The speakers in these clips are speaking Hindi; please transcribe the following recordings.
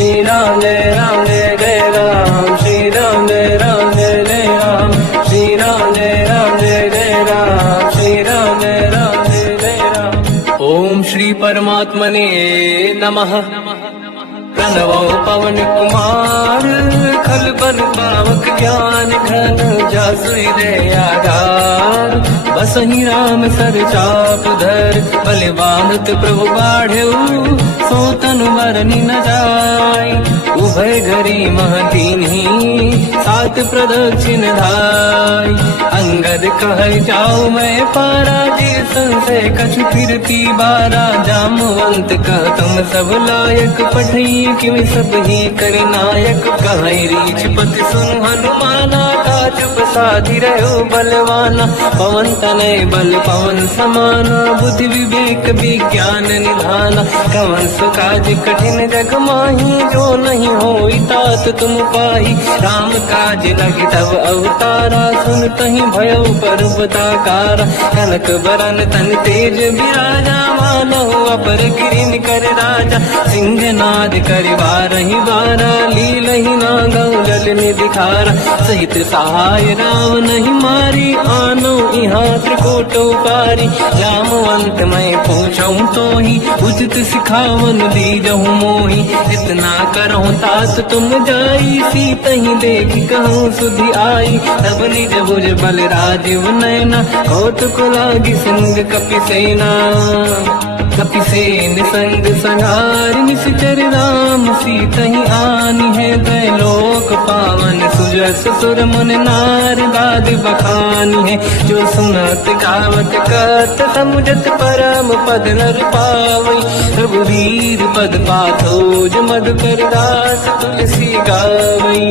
श्री राम जय जय राम, श्री राम जय जय राम, श्री राम जय जय राम, श्री राम जय जय राम। ओम श्री परमात्मने नमः। प्रणवो पवन कुमार, खल बल पावक ज्ञान घन, जासु हृदय आधार। बसहि राम सर चाप धर, बलवानत प्रभु बाढ़ऊ, सो तनु मरनि न जाय। उभय घरी महदीन्ही, सात प्रदक्षिण धाय। अंगद कह जाऊ मैं पारा, जी संशय कछु फिरती बारा। जामवंत कह तुम सब लायक, पठई किम सब ही कर नायक। कहीं रीछ पति सुन हनुमाना, काज प्रसादी रहो बलवाना। पवन तनय बल पवन समाना, बुद्धि विवेक विज्ञान निधाना। कवन सुकाज कठिन जग माही, जो नहीं होई तात तुम पाही। राम काज लगी तब अवतारा, सुन तहि भयो पर्वताकारा। कनक बरन तन तेज बिराजा, मानहु अपर गिरिन कर राजा। सिंहनाद करिवारहि बारा, लीलहि नागौ जल निधिखारा। सहित सहाय राम नहीं मारी, आनो इहाँ त्रिकोट उपारी। जामवंत मैं पूछऊँ तोहि, उचित सिखावन दीजहु मोहि। इतना करहु तात तुम जाई, सीतहि देख कहूँ सुधि आई। तब निज भुज बल राजीव नैना, कौतुक लागी सिंह कपिसेना। कपिसेन संग संहार, निश्चर राम सीतहि आनी है। दैलोक पावन सुजस सुर मुन नार, गाद बखानी है। जो सुनत गावत कत, समुझत परम पद नर पावई। रघुवीर पद पाथोज, मधुकर दास तुलसी गावई।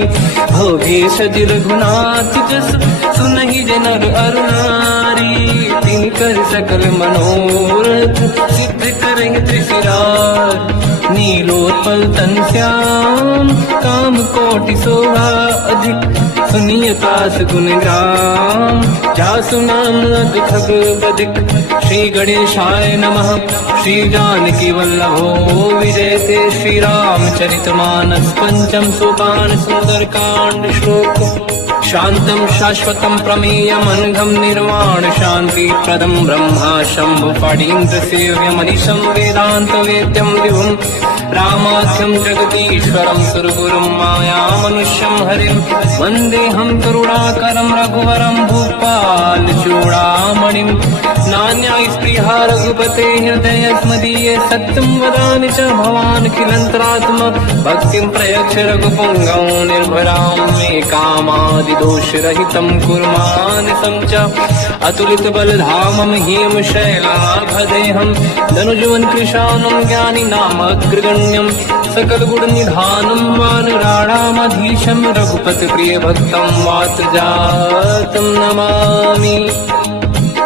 भोगे सज रघुनाथ जस, सुनहि जनर अरु नारी। तिन कर सकल मनोरथ, सिद्ध करें त्रिशिरार। नीलोत्पल तन श्याम, काम कोटि शोभा अधिक। सुनिय तास गुण ग्राम, जासु नाम खग बदिक। श्री गणेशाय नमः। श्री जानकी वल्लभो विजयते, श्री रामचरित मानस। पंचम सोपान सुंदर कांड श्लोक। शांतं शाश्वतं प्रमेयम्, अनघं निर्वाण शांति प्रदं। ब्रह्मा शंभु फणीन्द्र सेव्यमनिशं, वेदांत वेद्यं विभुं। रामाख्यं जगदीश्वरं, सुरगुरुं मायामनुष्यं हरिं। वन्देऽहं करुणाकरं रघुवरं, भूपाल चूडामणिं। नान्या स्पृहा रघुपते हृदयस्मदीये, सत्यं वदामि च भवान् किलन्तरात्मा। भक्तिं प्रयच्छ रघुपुङ्गं, निर्भरां मे कामादिदोषरहितं कुर्मानिसं च। अतुलित बलधामं हेम शैलाभदेहं, धनुजवन कृशानं ज्ञानी नाम अग्रगण्यं। सकल गुण निधानं वानराणामधीशं, रघुपति प्रिय भक्तं वातजातं नमामि।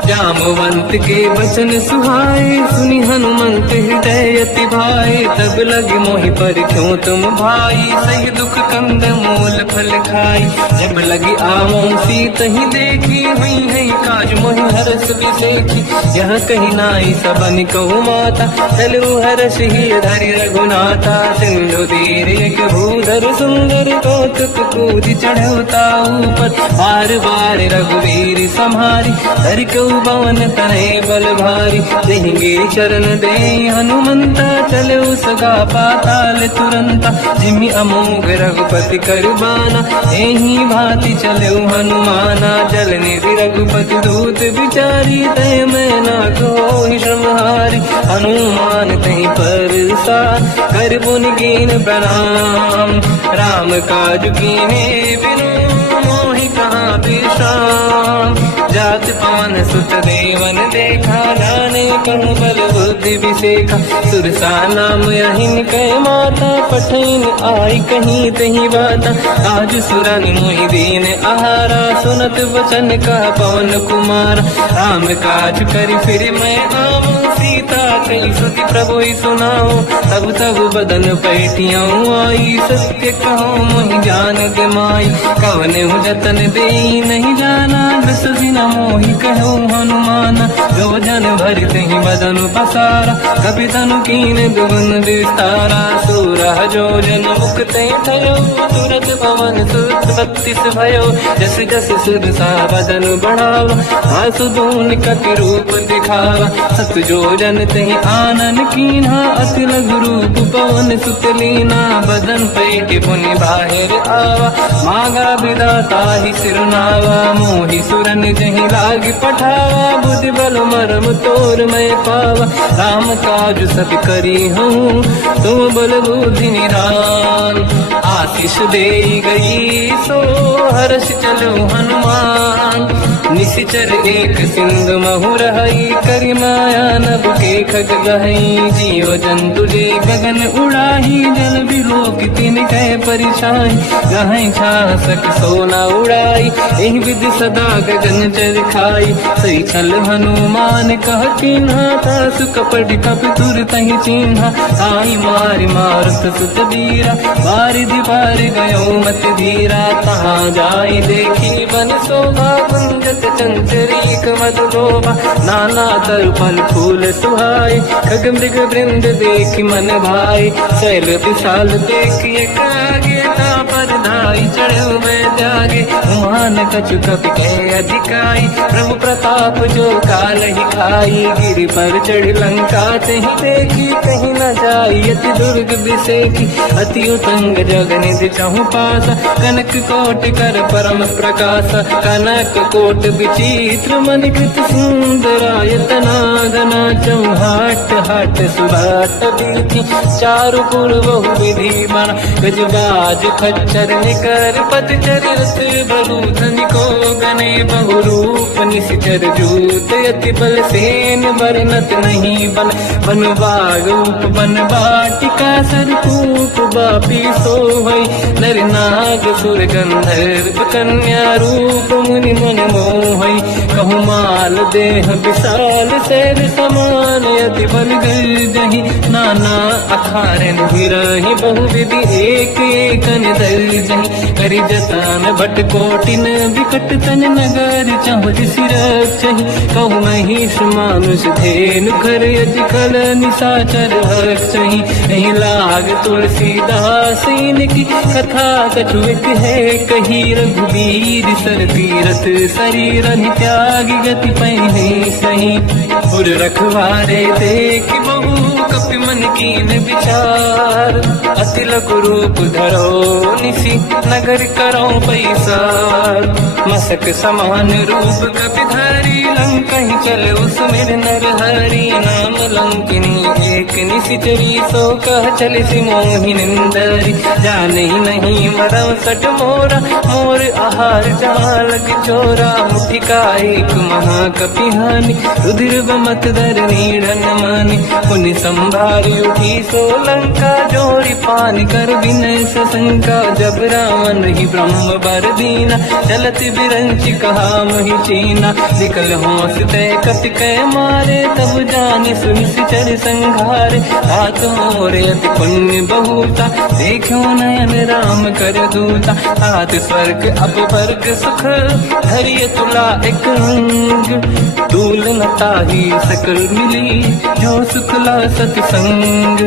जामवंत के वचन सुहाए, सुनि हनुमंत हृदय अति भाए। तब लगे मोहि पर क्यों तुम भाई, सही दुख कंद मूल फल खाई। जब लगी आवों सीतहि देखी, हुई है काज मोहि हरस बिसेखी। यह कही नाई सबन कहु माता, चलु हरष ही धरि रघुनाथा। सिंधु तीर एक भूधर सुंदर, कौतुक कूदि चढ़ौता ऊपर। बार बार रघुवीर सम्हारी, धरि कहु पवन तनय बल भारी। देंगे चरण दे हनुमंता, चले सगा पाताल तुरंता। जिमि अमोघ रघुपति करबाना, एहि भांति चले हनुमाना। जल निधि रघुपति दूत बिचारी, तय मैं ना कोहि श्रमहारी। हनुमान तहि परसा, कर पुनि कीन प्रणाम। राम काज कीन्हे बिनु, मोहि कहाँ विश्राम। जात पावन सुत देवन देखा, जाने कहूँ बल बुद्धि विसेखा। सुरसा नाम अहिन कै माता, पठैन आई कहीं तही बाता। आज सुरन मोहि दीन आहारा, सुनत वचन का पवन कुमार। राम काज करि फिर मैं आऊँ, सीता कई सुति प्रभु सुनाऊँ। तब तब बदन पैठियाँ आई, सत्य कहूँ मोहि जान गमाई। कवन जतन दे नहीं जाना, दस दिन मोहि कहो हनुमान। जो जन भरते ही बदन पसारा, कपि तनु कीन दुगुन विस्तारा। सूरह जो जन मुक्ते थयो, तुरत पवन सुत 32 भयो। जस जस सुरसा बदन बढ़ावा, आसु दून कपि रूप दिखावा। सत जो जन तहि आनन कीन्हा, अति लघु रूप पवन सुत लीना। बदन पेट पुनि बाहिर आवा, मांगा विधाता ही सिरनावा। मोहि सुरन जहि लाग पठावा, बुद्धि बल मरम तोर मैं पावा। राम काज सब करी हूँ, तुम बल बुद्धि निरान। आशीष दे गई सो हर्ष चलो हनुमान। निशिचर एक सिंधु महु रहई, करि माया नभ के खग गहई। जीव जंतु जे गगन उड़ाही, जल बिलोक तिन कह परिछाई। गहई छासक सोना उड़ाई, एहि विधि सदा गगन चर खाई। सही छल हनुमान कह कीन्हा, तासु कपट कप तुर तहि चिन्हा। आई मारि मारुत सुत बीरा, बारिधि पार गयो मत धीरा। तहाँ जाई देखी बन शोभा, कुंजत चंचरीक मधु लोभा। नाना तरु फल फूल सुहाई, खग मृग वृंद देखि मन भाई। शैल विशाल देखि एक आगे, पर धाई चढ़ो मैं त्यागे। मान कछु कपि कह अधिकाई, प्रभु प्रताप जो काल ही खाई। गिरि पर चढ़ लंका तहि देखी, कहीं न जाई अति दुर्ग बिसेकी। अति उतंग जग निधि चहु पासा, कनक कोट कर परम प्रकाश। कनक कोट विचित्र मणिकृत सुंदरायतना। घना चौहाट हाट सुराट बीथी, चारु पुर बहु विधि बना। गजबाज खच्चर निकर पतचर रस बहु धनिको गने। बहु रूप निशिचर जूत, अति बल सेन वर्णत नहीं बन। बन बाग रूप बन बाटिका, सरकूप बापी सोहई। नर नाग सुर गंधर्व कन्या, रूप मुनि मन मोहई। कहु माल देह विशाल शैर समान, अति बल गर्जहि नाना अखारन भिरहि। बहु विधि एक एकन दर्जहि, करि जतन भट कोटिन विकट तन नगर। चाहु जिसि रक्षहि, कहु महिष मानुष धेनु खर। अजकल निशाचर हक्षहि, एहि लाग तुलसीदास इनकी। कथा कछु एक है कही, रघुबीर सर तीरथ शरीर। त्यागी गति पहि सही, उर रखवारे देख बहु कपि मन कीन विचार। अति लघु रूप धरो निशि, नगर करो पैसार। मसक समान रूप कपि धरी, लंका ही चले उसमें नर हरि। नाम लंकिनी एक निशिचरी, सो कह चल सि मोहि निंदरी। जाने नहीं मरम सट मोरा, मोर आहार जालक चोरा। मुठिका एक महाकपि हानि, रुधिर बमत धर नीड़न मानि। पुनि संभारी उठी सो लंका, जोरी पानी कर विनय सशंका। जब रावण ही ब्रह्म बर दीना, चलत बिरंच कहा मोहि चीना। निकल होश तय कपि कह मारे, तब जाने सुनिश्चर संघारे। हाथ मोरे अति पुण्य बहुता, देखो नयन राम कर दूता। हाथ स्वर्ग अपवर्ग सुख, धरिय तुला एक अंग। दूल नताही सकल मिली, जो सुखला सतसंग।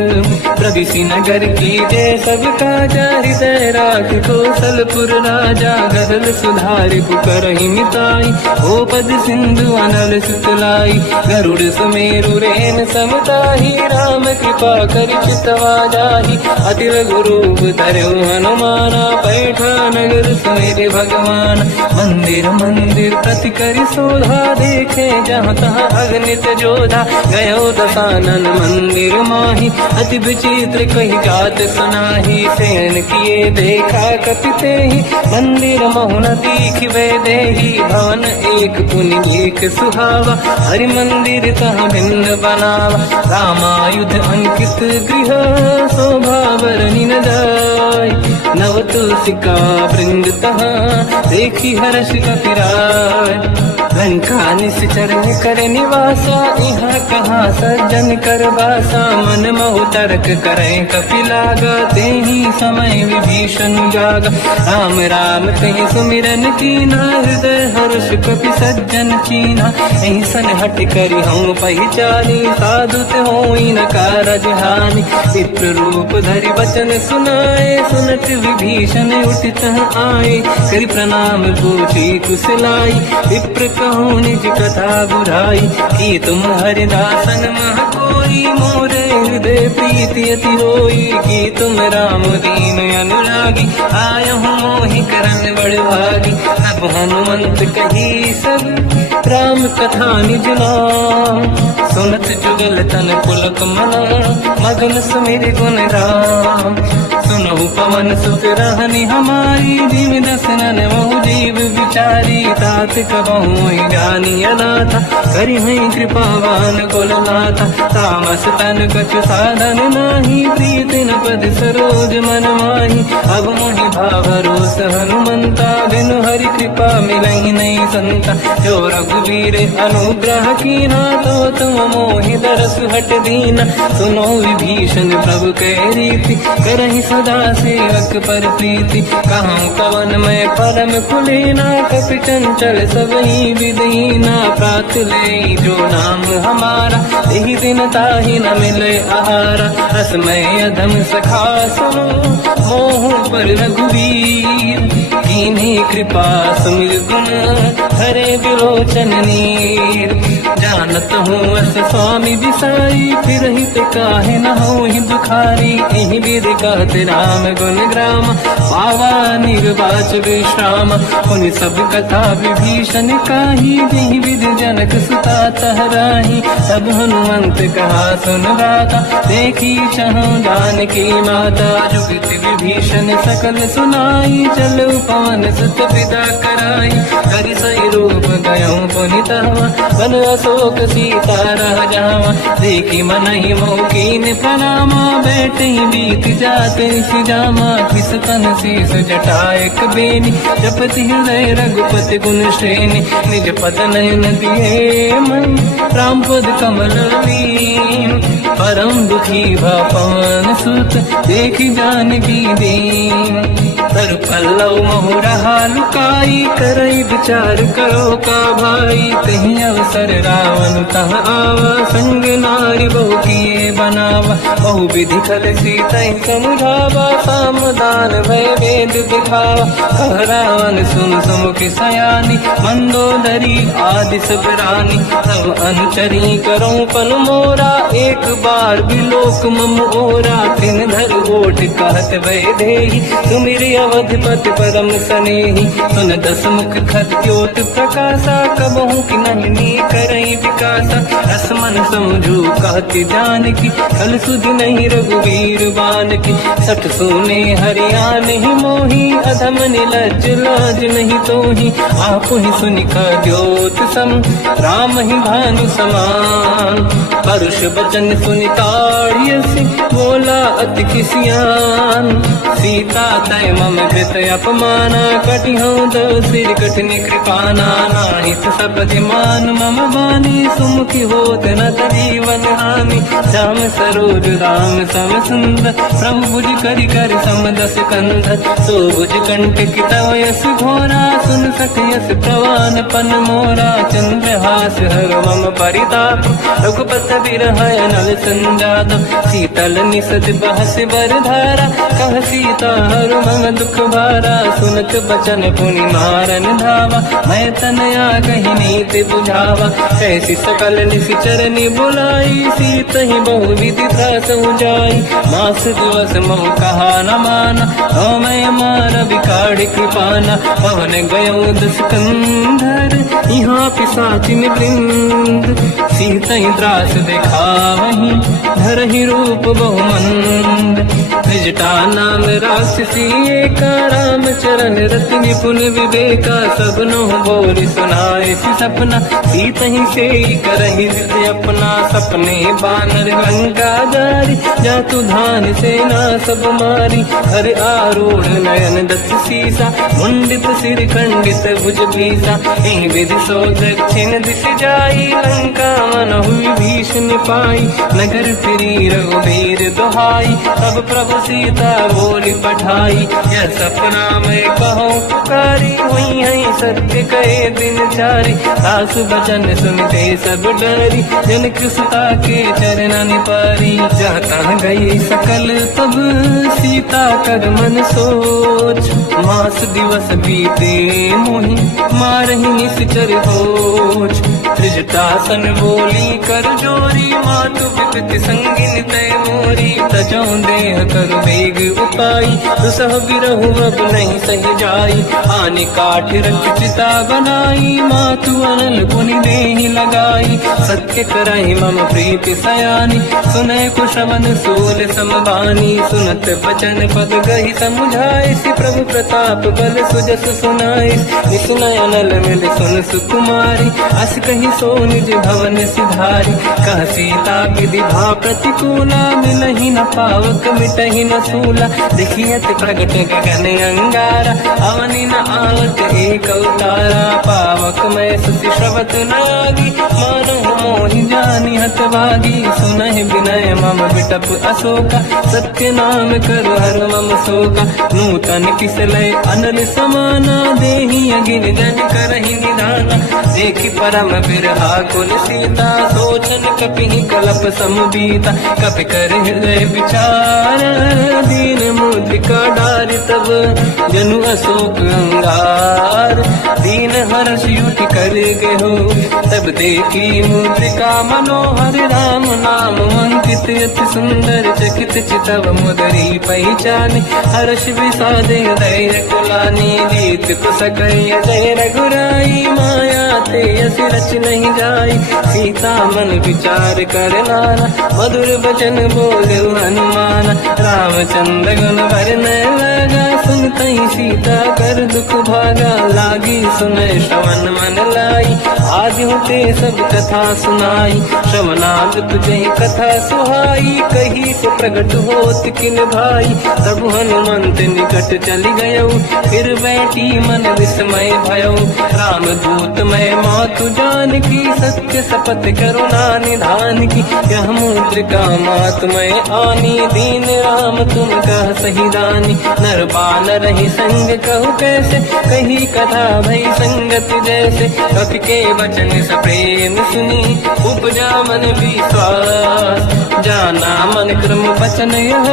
प्रविशि नगर की जय सब काजा, हृदय राख कौशलपुर राजा। गरल सुधारि पुकारहि मिताई, ओ पद सिंधु अनल सुतलाई। गरुड़ सुमेरु रेन समताही, राम कृपा करि चितवा जाहि। अति लघु रूप धरऊ हनुमाना, पैठा नगर सुमेरि भगवान। मंदिर मंदिर प्रति करि शोधा, देखे जहाँ तहाँ अगणित जोधा। गयो दशानन मंदिर माही, अति विचित्र कही जात सुनाही। सेन किए देखा कपि तेहि, मंदिर महु न दीखिबे देहि। भवन एक पुनि एक सुहावा, हरि मंदिर तहाँ भिन्न बनावा। रामायुध अंकित गृह, शोभा बरनि न जाय। नव तुलसिका वृंद तहाँ देखी हर्ष कपिराय। लंका निश्चर कर निवासा यहाँ कहाँ सज्जन कर बासा। मन महु तर्क करें कपिलागा तेहि समय विभीषण जागा। राम राम कहीं सुमिरन कीना हृदय हर्ष कपि सज्जन चीना। ऐसन हट करी हम पहचानी साधु ते होई न कारज हानि। विप्र रूप धरि वचन सुनाए सुनत विभीषण उठित आए। करि प्रणाम पूछी कुशलाई विप्र कहूँ निज कथा बुराई। कि तुम हरिदासन मह कोई मोरे हृदय प्रीति अति होई। कि तुम राम दीन अनुरागी आयहु मोहि करन बड़ भागी। तब हनुमंत कही सब राम कथा निज नाम। सुनत जुगल तन पुलक मना मगन सुमिर गुण राम। सुनहु पवन सुत रहनि हमारी जीव दसनन महु जीव विचारी। तात कबहु जानी अनाथा करि हई कृपावान कुलनाथा। तामस तन कछु साधन नाही प्रीत न पद सरोज मन माही। अब मोहि भावरोस हनुमंता बिनु हरि कृपा मिलहि नहीं संता। जो रघुवीर अनुग्रह कीना तो तुम मोहि दरस हट दीना। सुनो विभीषण प्रभु के रीति करहि सदा सेवक पर प्रीति। कहूँ कवन मैं परम कुलीना कपि चंचल सबहि विदीना। प्रात ले जो नाम हमारा यही दिन ताहि न मिले आहारा। रसमय अधम सखा सुनो मोह पर रघुवीर। कीन्ही कृपा सुमिर गुण हरे विलोचन नीर। जानत हूँ अस स्वामी दिसाई फिर हित काहे न होहि दुखारी। एहि विधि कहत राम गुण ग्राम पावा निर्वाच विश्राम। उन सब कथा विभीषण काही जेहि विधि जनक सुता तहराही। तब हनुमंत कहा सुन बाता देखी चहु जानकी माता। जुगति विभीषण सकल सुनाई चलो पवन सुत पिता कराई। करि सही रूप गयऊँ पुनितवा बन अशोक सीता रह जावा। देखी मनहि मोकीन प्रणामा बैठे बीत जाते सिजामा। किस तन शीस जटायक बेनी जपति हृदय रघुपति गुण श्रेणी। निज पद नयन दिए मन राम पद कमल लीन। परम दुखी भा पवन सुत देखी जानकी दीन। तर पल्लव महु रहा लुकाई करई विचार करो का भाई। तहि अवसर रावण तह आवा संग नारी बहु किए बनावा। बहु विधि खल सीता समुझावा सामदान भय वेद दिखावा। कह रावण सुन सुमुख सयानी मंदोदरी आदि सब रानी। तब अनुचरी करो पन मोरा एक बार बिलोक मम ओरा। तिन धर ओट कहत भय देहि सुमिरि अवधपति परम सनेहि। सुन दस मुख खद्योत प्रकाशा कबहु कि नहिनी करई विकासा। असमन समझू कहती जानकी कल सुधि नहीं रघुवीर बानकी। सठ सोने हरियाण ही मोही अधम निलज लाज नहीं तोही। आप ही सुनिका द्योत सम राम ही भानु समान। परुष बचन सुनिताड़ियसि बोला अति किसियान। सीता तय मम कृत अपमाना कटिहूँ दो सिर कठिन कृपाना। नाहित सपति मान मम बानी सुमुखी होत न जीवन हानि। श्याम सरोज राम सम सुंदर प्रभु भुज करि कर समदस कंध। सो भुज कंठ तव यस घोरा सुन सखयस प्रवान पन मोरा। चंद्रहास हर मम परिताप रघुपत बिरह नल संजात। शीतल निसत बहस बरधारा कह सीता हर मम दुख भारा। सुनत बचन पुनि मारन धावा मैं तनया कही नीति बुझावा। ऐसी सकल निश्चरनि बुलाई सीत ही बहु विधि त्रास जाई। मास दिवस मोह कहा न माना तो मैं मार बिकाड़ कृपाना। पवन गयो दस कंधर यहाँ पिशाचिन वृंद। सीत ही त्रास दिखावहीं धरहि रूप बहुमंद। त्रिजटा नाम राक्षसी एका, राम चरण रति निपुण विवेका, सबनो बोल सुनाए सी सपना, सीत ही से करहि जिद अपना, सपने बानर लंका जारी, जातु धान सेना सब मारी, हर आरूढ़ नयन दस सीसा, मुंडित सिर खंडित भुज भीसा, एहि विधि सो दक्षिण दिश जाई, लंका मन हुई भीषण पाई, नगर फिरी रघुबीर दुहाई, तब प्रभु सीता बोली पठाई, यह सपना मैं कहूँ पुकारी, हुई है सत्य कहे दिन चारी, सासु बचन सुनते सब डरी, जनक सुता के चरण पारी, जहाँ गई सकल तब सीता कर मन सोच, मास दिवस बीते मोहि मारहि निश्चर होच, त्रिजटासन बोली कर जोरी, मातु विपति संगिन तय मोरी, तजो देह कर वेग उपाई, दुसह बिरहु अब नहीं सही जाई, आने काठ रख चिता बनाई, मातु अनल पुनि देहि लगाई, सत्य कराई मम प्रीति सयानी, सुनय कुशवन सूल समबानी, सुनत बचन पद गहि समुझाए, सि प्रभु प्रताप बल सुजस सुनाई, निसुनय अनल मिल सुन सुकुमारी, अस कहि सो निज भवन सिधारी, कह सीता विधि भा प्रतिकूला, मिलहि न पावक मिटहि न सूला, देखियत प्रगट गगन अंगारा, अवनि न आवत एक अवतारा, पावक मैं सुति श्रवत न आगी, मानहु मोहि जानि हतभागी, सुनहि विनय मम विटप अशोका, सत्य नाम करु हर मम शोका, नूतन किसलय अनल समाना, देहि अगिन जन करहि निधाना, देखि परम बिरहा कुल सीता, सोचन कपिहि कलप समबीता, कपि कर हृदय विचार, दीन मुद्रिका डारि तब जनु अशोक अंगार, दीन हर्ष युति कर गेहु, तब देखी मुद्रिका मनोहर, राम नाम अंकित अति सुंदर, चकित चितव मुदरी पहचान, हर्ष विषादे धैर्य कुलानी, जीत कुसकय जय रघुराई, माया ते अस रच नहीं जाई, सीता मन विचार कर नाना, मधुर बचन बोले हनुमान, रामचंद्र गुण वरनय लगा, सुनतहि सीता कर दुख भागा, लागी सुनय श्रवण मन लाई, आदि होते सब कथा सुनाई, श्रवणाद तुझे कथा सुहाई, कही से प्रगट होत किन भाई, तब हनुमंत निकट चली गयो, फिर बैठी मन विस्मय भयो, राम दूत मैं मातु जान की, सत्य शपथ करुणा निधान की, यह मुद्रिका मात मैं आनी, दीन राम तुम कह सही दानी, नर बानर ही संग कहु कैसे, कही कथा भई संगत जैसे, कपि के वचन सप्रेम सुनी, उपजा मन विश्वास, जाना मन क्रम वचन यह,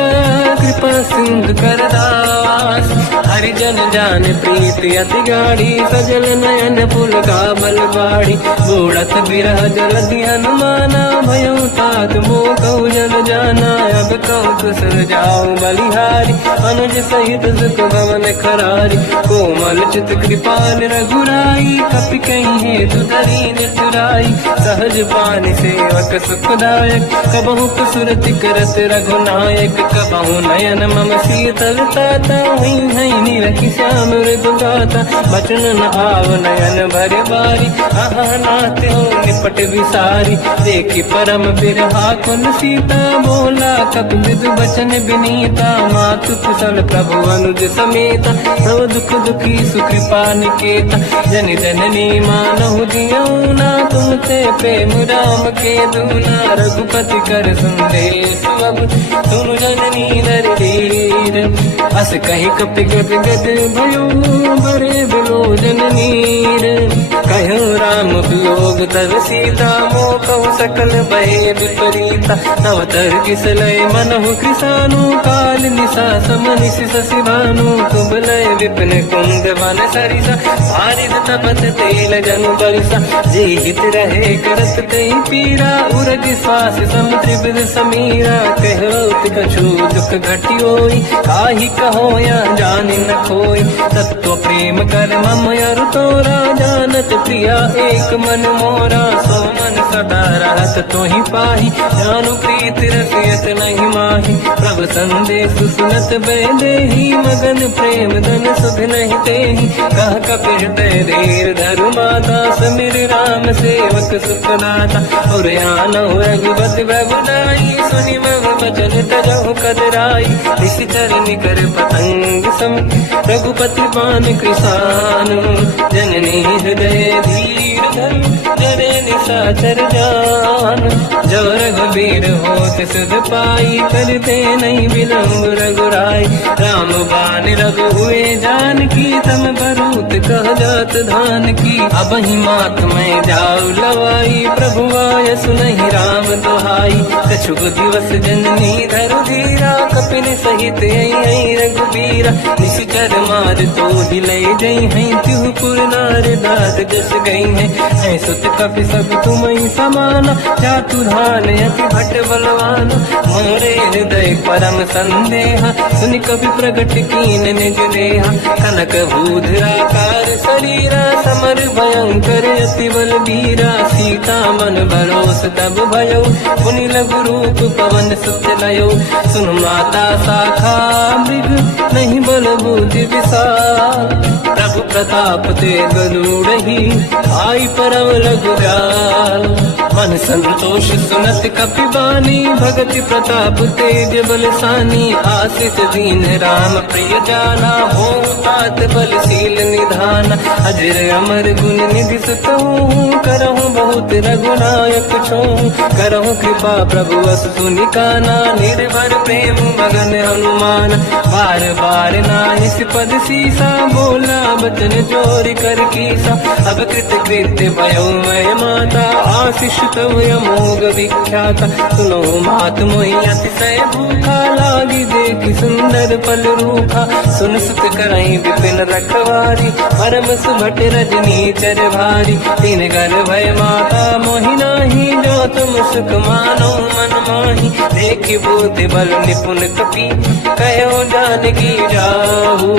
कृपा सिंधु कर दास, हरिजन जान प्रीति अति गाढ़ी, सजल नयन पुल का बल बाढ़ी, बूढ़त बिरह जल हनुमाना, भयो तात मोह कहु जल जाना, अब कहु कुशल जाओ बलिहारी, अनुज सहित सुख भवन खरारी, कोमल चित कृपाल रघुराई, कपि कहीं हेतु दरीन चुराई, सहज पान सेवक सुखदायक, कबहु कुसुरति करत रघुनायक, कबहु नयन मम शीतल ताता, हुई है निरखि श्याम मृदुगाता, बचन न आव नयन भर बारी, आहा नाते हो निपट विसारी, देखि परम बिरहा कुल सीता, बोला कपि मृदु बचन विनीता, मातु कुशल प्रभु अनुज समेता, सब दुख दुखी सुकृपा निकेता, जन जननी मानहु जियौना, तुमते प्रेम राम के दूना, रघुपति कर संदेश अब सुनु जननी नर धीर, अस कहि कपि गद गद भयो, बरे बिलोचन नीर, कहो राम वियोग तब सीता, मोह कहु सकल भय विपरीता, नव तर किसलय मनहु कृसानु, काल निशा समनिश शशि भानु, कुबलय विपिन कुंद वन सरिसा, बारिद तपत तेल जनु बरसा, जे हित रहे करत तई पीरा, उरग श्वास सम त्रिविध समीरा, कहत कछु दुख घटी होई, काहि कहो या जानि न खोई, तत्व प्रेम कर मम अरु तोरा, जानत प्रिया एक मन मोरा, सो मन सदा रहत तो ही पाही, जानु प्रीत रसियत नहीं माही। प्रभु संदेश सुनत बैदेही, मगन प्रेम धन सुख नहीं तेही। कह कपि हृदय धीर धरु माता, समिर राम सेवक सुखदाता। और आनहु रघुपति प्रभुदाई, सुनि मम बचन तजहु कदराई। निश्चर निकर पतंग सम, रघुपति पान कृसानु। जननी हृदय धीर धरु, जरे निशाचर जान। जो रघुबीर होत सुध पाई, करते नहीं विलम्ब रघुराई। राम बान रघु हुए जानकी, तम भरूत कह जात धान की। अब ही मात मैं जाऊ लवाई, प्रभु आय सुनहि राम दुहाई। कछुक दिवस जननी धरु धीरा, कपिन सहित आई रघुबीरा। निश्चर मार तो दिलै जई हैं, तिहु पुर नार दात जस गई है। सुत कपि सब तुमहि समाना, जातु धान अति भट बलवाना। मोरे हृदय परम संदेहा, सुनि कपि प्रगट कीन निज देहा। कनक भूधराकार शरीरा, समर भयंकर अति बलबीरा। सीता मन भरोस तब भयो, पुनि लघु रूप पवन सुत लयो। सुन माता शाखा मृग, नहीं बल बुद्धि विशाल। प्रभु प्रताप ते गरुड़हि, आई परम रघुराल। मन संतोष सुनत कपि बानी, भगति प्रताप तेज बलसानी। आशीष दीन राम प्रिय जाना, हो तात बलशील निधान। अजर अमर गुण निधि सुतहु, करहु बहुत रघुनायक छोहु। करहु कृपा प्रभु अस सुनि काना, निर्भर प्रेम मगन हनुमान। बार बार नाहिस पद सीसा, बोला बचन जोर कर कीसा। अब कृत कृत्य भयो मैं माता, आशीष तव अमोघ विख्याता। सुनो मात मोहि अतिशय भूखा, लागी देखि सुंदर फल रूखा। सुन सुत करहि विपिन रखवारी, परम सुभट रजनी चर भारी। तीन घर भय माता मोहि नाही, जो तुम सुख मानो मन माही। देखि बुद्धि बल निपुण कपि, कहो जानकी जाहू।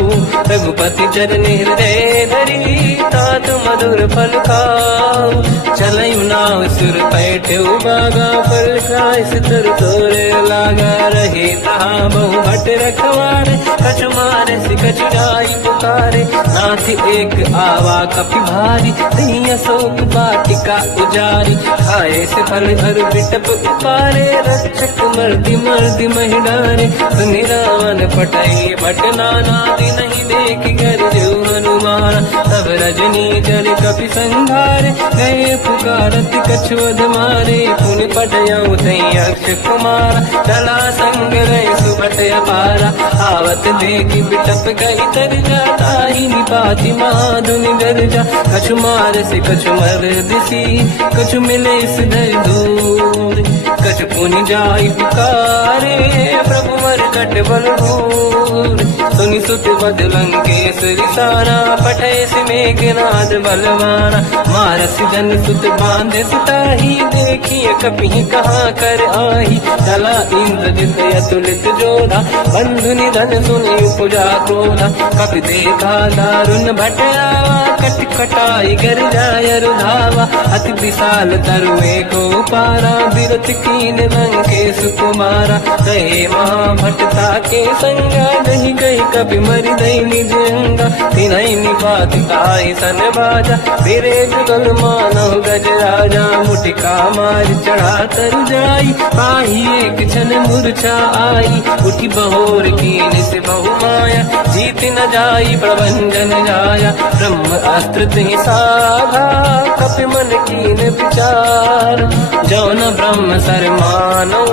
रघुपति चरण हृदय धरी, तात मधुर फल खाऊ। चलयु नाव सुर पैठे बागा, फल खाय सितर तोरे लागा। रहे तहाँ बहु भट रखवारे, कछु मारे से कछु जाई पुकारे। नाथ एक आवा कपि भारी, दही अशोक वाटिका उजारी। खाए से फल हर बिटप उपारे, रक्षक मर्दि मर्दि महि डारे। सुनि रावण पटई भट नाना, नहीं देख कर जो हनुमान। तब रजनी जल कपि संघारे, गए पुकारत कछुअध मारे। पुनि पटयऊ तई अक्ष कुमार, चला संग रहे सुभट अपारा। आवत देखि बिटप गई तरजा, ताहि निपाति माधुनि गरजा। कछु मार से कछु मर दिसी, कछु मिले सिधर दूर। कछु पुनि जाई पुकारे, प्रभु मरकट बल भूर। सुनि सुत बद लंकेश्वरी सारा, पठय से मेघनाद बलवाना। मारस जन सुत बांधे सुताही, देखिए कपि कहाँ कर आही। चला इंद्रजित अतुलित जोधा, बंधु निधन सुनि उपजा क्रोधा। कपि देखा दारुण भट आवा, कट कटाई गर जाय रुधावा। अति विशाल तरुए को पारा, बिरत कीन लंकेश कुमारा। कहे महाभटता के संगा, दही गई कपि मरि दई निज अंगा। तिन्हि निपाति ताहि सन बाजा, फिरे जुगल मानव गज राजा। मुटिका मार चढ़ा तरु जाई, पाही एक क्षण मूर्छा आई। उठी बहोर कीन से बहु माया, जीत न जाई प्रभंजन जाया। ब्रह्म अस्त्र तिहि साधा, कपि मन कीन विचार। जौन ब्रह्म सर मानो,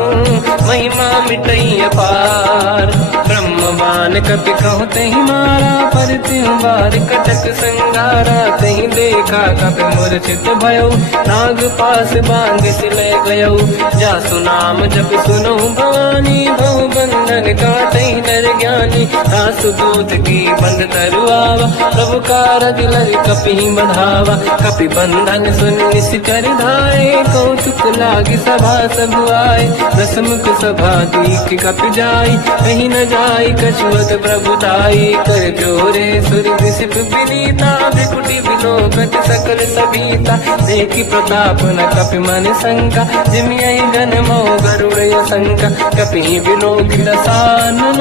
महिमा मिटई अपार। ब्रह्म बान कपि कहु तहि मारा, पर तिहु बार कटक संगारा। तहि देखा कपि मूर्छित भयो, नाग पास बांग सिले गयो। जासु नाम जप सुनहु भवानी, बहु बंधन काटहि नर ज्ञानी। जानी, सासु दूत की बंद तरुआवा, प्रभु कारज लरि कपि बढ़ावा। कपि बंधन सुन निश्चर धाये, कौतुक लागी सभा सब आए। दसमुख सभा दीख कपि जाई, कहीं न जाई कछुअत प्रभु दाई। कर जोरे सुर विसिप विनीता, बिकुटी विलोकत सकल सबीता। देखी प्रताप न कपि मन शंका, जिमियहि गण मोह गरुड़ शंका। कपि विलोकित सानन,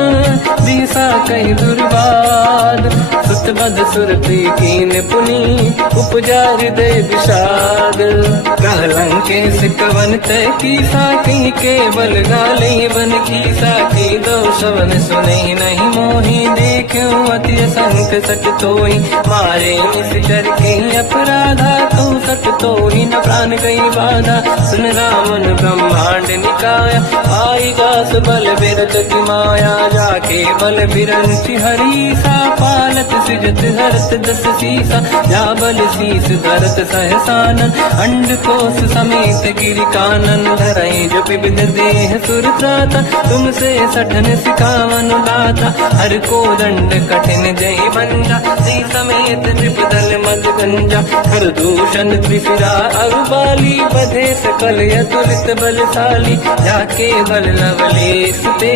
दिशा कहि दुर्वाद। सुत बद सुरति कीन पुनी, उपजा हृदय विषाद। लंकेश कवन तय कीसा, कहीं केवल गाले बन कीसा। की दो शवन सुने नहीं मोही, देखे अति संत सट तोई। मारे निश्चर के अपराधा, तो सट तोही न प्राण गई बाधा। सुन रामन ब्रह्मांड निकाया, आई गास बल बिरचति माया। जाके बल बिरंचि हरीसा, पालत सिजत हरत दस सीसा। जा बल शीस धरत सहसानन, अंड कोश समेत गिरि कानन। धरई जो विविध देह सुर त्राता, तुमसे सठन सिखावन दाता। हर को दंड कठिन जय बंजा, सी समेत त्रिपदल मद गंजा। हर दूषण त्रिशिरा अरुबाली, बधे सकल अतुलित बलशाली। जाके बल लवलेश ते,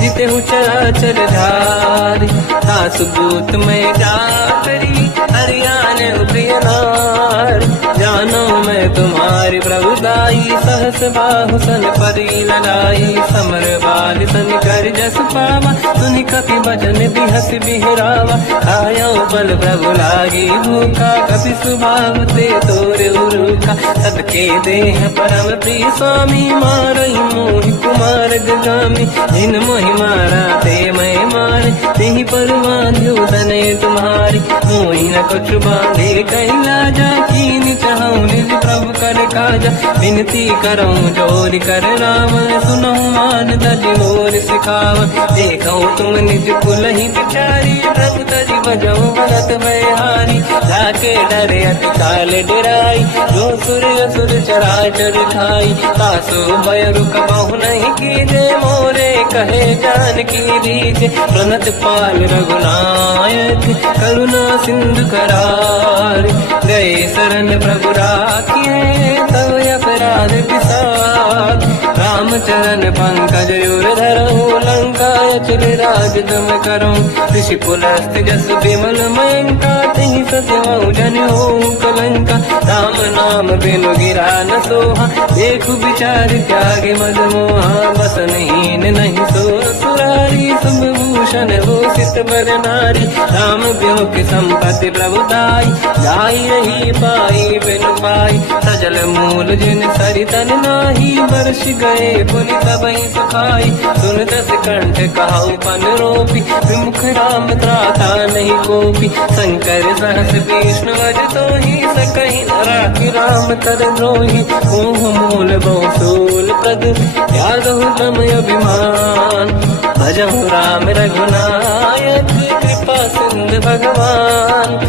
जिते चराचर धारी। सासु दूत में जाकरी, हरियाने प्रिय नार। जानो मैं तुम्हारी प्रभुदाई, सहस बाहु सन परी लगाई। समर बाल सन कर जस पावा, सुनि कपि भजन बिहस बिहरावा। आयो बल प्रभु लागी भूखा, कपि स्वभाव ते तोरे उरुखा। सबके देह परम प्रिय स्वामी, मारई मोहि कुमार गामी। जिन मोहि मारा ते मैं मारे, तेहि पर बांध्यो तनय तुम्हारी। मोहि न कुछ बांधे कैलाजा, कीनि चाहूं निज प्रभु कर काजा। विनती करऊं जोर कर राम, सुनऊं मान तज मोर सिखाव। देखऊं तुम निज कुल ही बिचारी, प्रभु तज बजऊं भगत मैं हारी। जाके डरे अति काल डराई, जो सुर असुर चराचर खाई। सासु भय रुक बहु नहीं कीजे, मोरे कहे जान की दीजे। प्रणत पाल रघुनायक, करुणा सिंधु करार। गए शरण प्रभु राखिए, तव अपराध विसार। रामचरण पंकज उर धरऊं, लंका अचल राज तुम करूं। ऋषि पुलस्त जस विमल मयंका, तिहि ससवं जन होऊं कलंका। राम नाम बिनु गिरा न सोहा, देखु विचार त्यागे मद मोहा। बसनहीन नहीं सो सुरारी, शुभ भूषण भूषित बर नारी। राम ब्योह की संपत्ति प्रभुताई, जाई रही पाई बिनु पाई। सजल मूल जिन सरितन नाही, वर्ष गए पुनि तबहि सुखाई। सुन दस कंठ कहाऊ पन रोपी, विमुख राम त्राता नहीं कोपी। शंकर सहस विष्णु अज तोहि, सकहि न राखि राम कर द्रोही। मोह मूल बहु शूल प्रद, त्यागहु तम अभिमान। भजहु राम रघुनायक, कृपा सिंधु भगवान।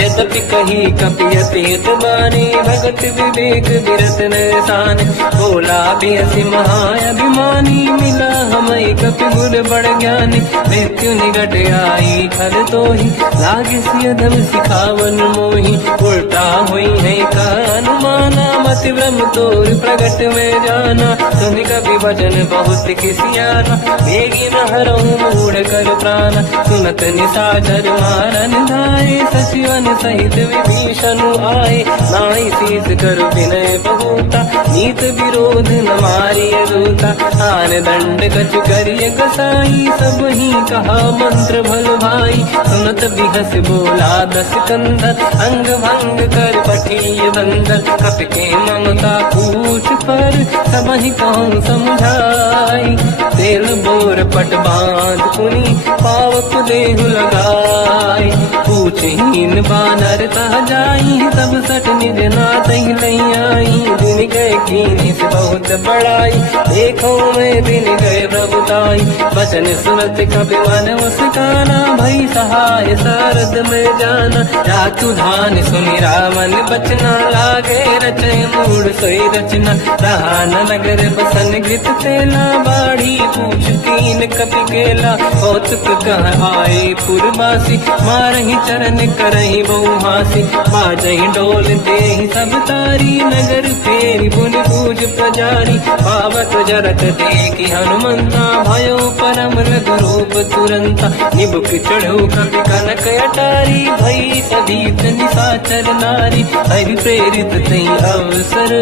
यद्यपि कही कपि अतीत बानी, भगत विवेक विरत नसान। बोला बेसी महाअभिमानी, मिला हमें कपि गुर बड़ ज्ञानी। मृत्यु निकट आई खल तोहि, लागे सियधम सिखावन मोहि। उल्टा हुई है का अनुमाना, मति ब्रह्म तोर प्रगट में जाना। सुनि कपि वचन बहुत किसियाना, बेगी न हरऊं मूढ़ कर प्राण। सुनत निशाचर मारन धाये, सचिवन सहित विभीषण आए। नाई शीस कर विनय बहुता, नीत विरोध न मारिय दूता। आन दंड कछ करिय कसाई, सब ही कहा मंत्र भल भाई। सुनत बिहस बोला दस कंधर, अंग भंग कर पठिय बंदर। कपि के ममता पूछ पर, सब ही कहूँ समझाई। तेल बोर पट बांध पुनि, पावक देहु लगाई। पूछहीन बानर तह जाई, तब सट निज नाथ ही नहीं आई। दिन गए कीनी से बहुत बड़ाई, देखो मैं दिन गए प्रभुताई। वचन सुनत कपि मन मुस्काना, भई सहाय सारद में जाना। जातु धान सुनि रावण बचना, लागे रचय मूढ़ सोई रचना। रहा न नगर बसन गृत तेला, बाढ़ी पूछ कीन कपि केला। कौतुक कह आए पुरवासी, मारही चरण करही बहु हासी, बाजही डोल देहि सब तारी, नगर फेरी बुन पूज प्रजारी, पावत जरत देखी हनुमंता, भयो परम रघुरूप तुरंता, निबुक चढ़ो कपि कनक अटारी, भई सभीत निशाचर नारी, हरि प्रेरित तई अवसर,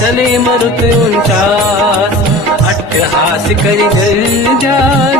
चले मरुत 49, अट्टहास करि जल जा,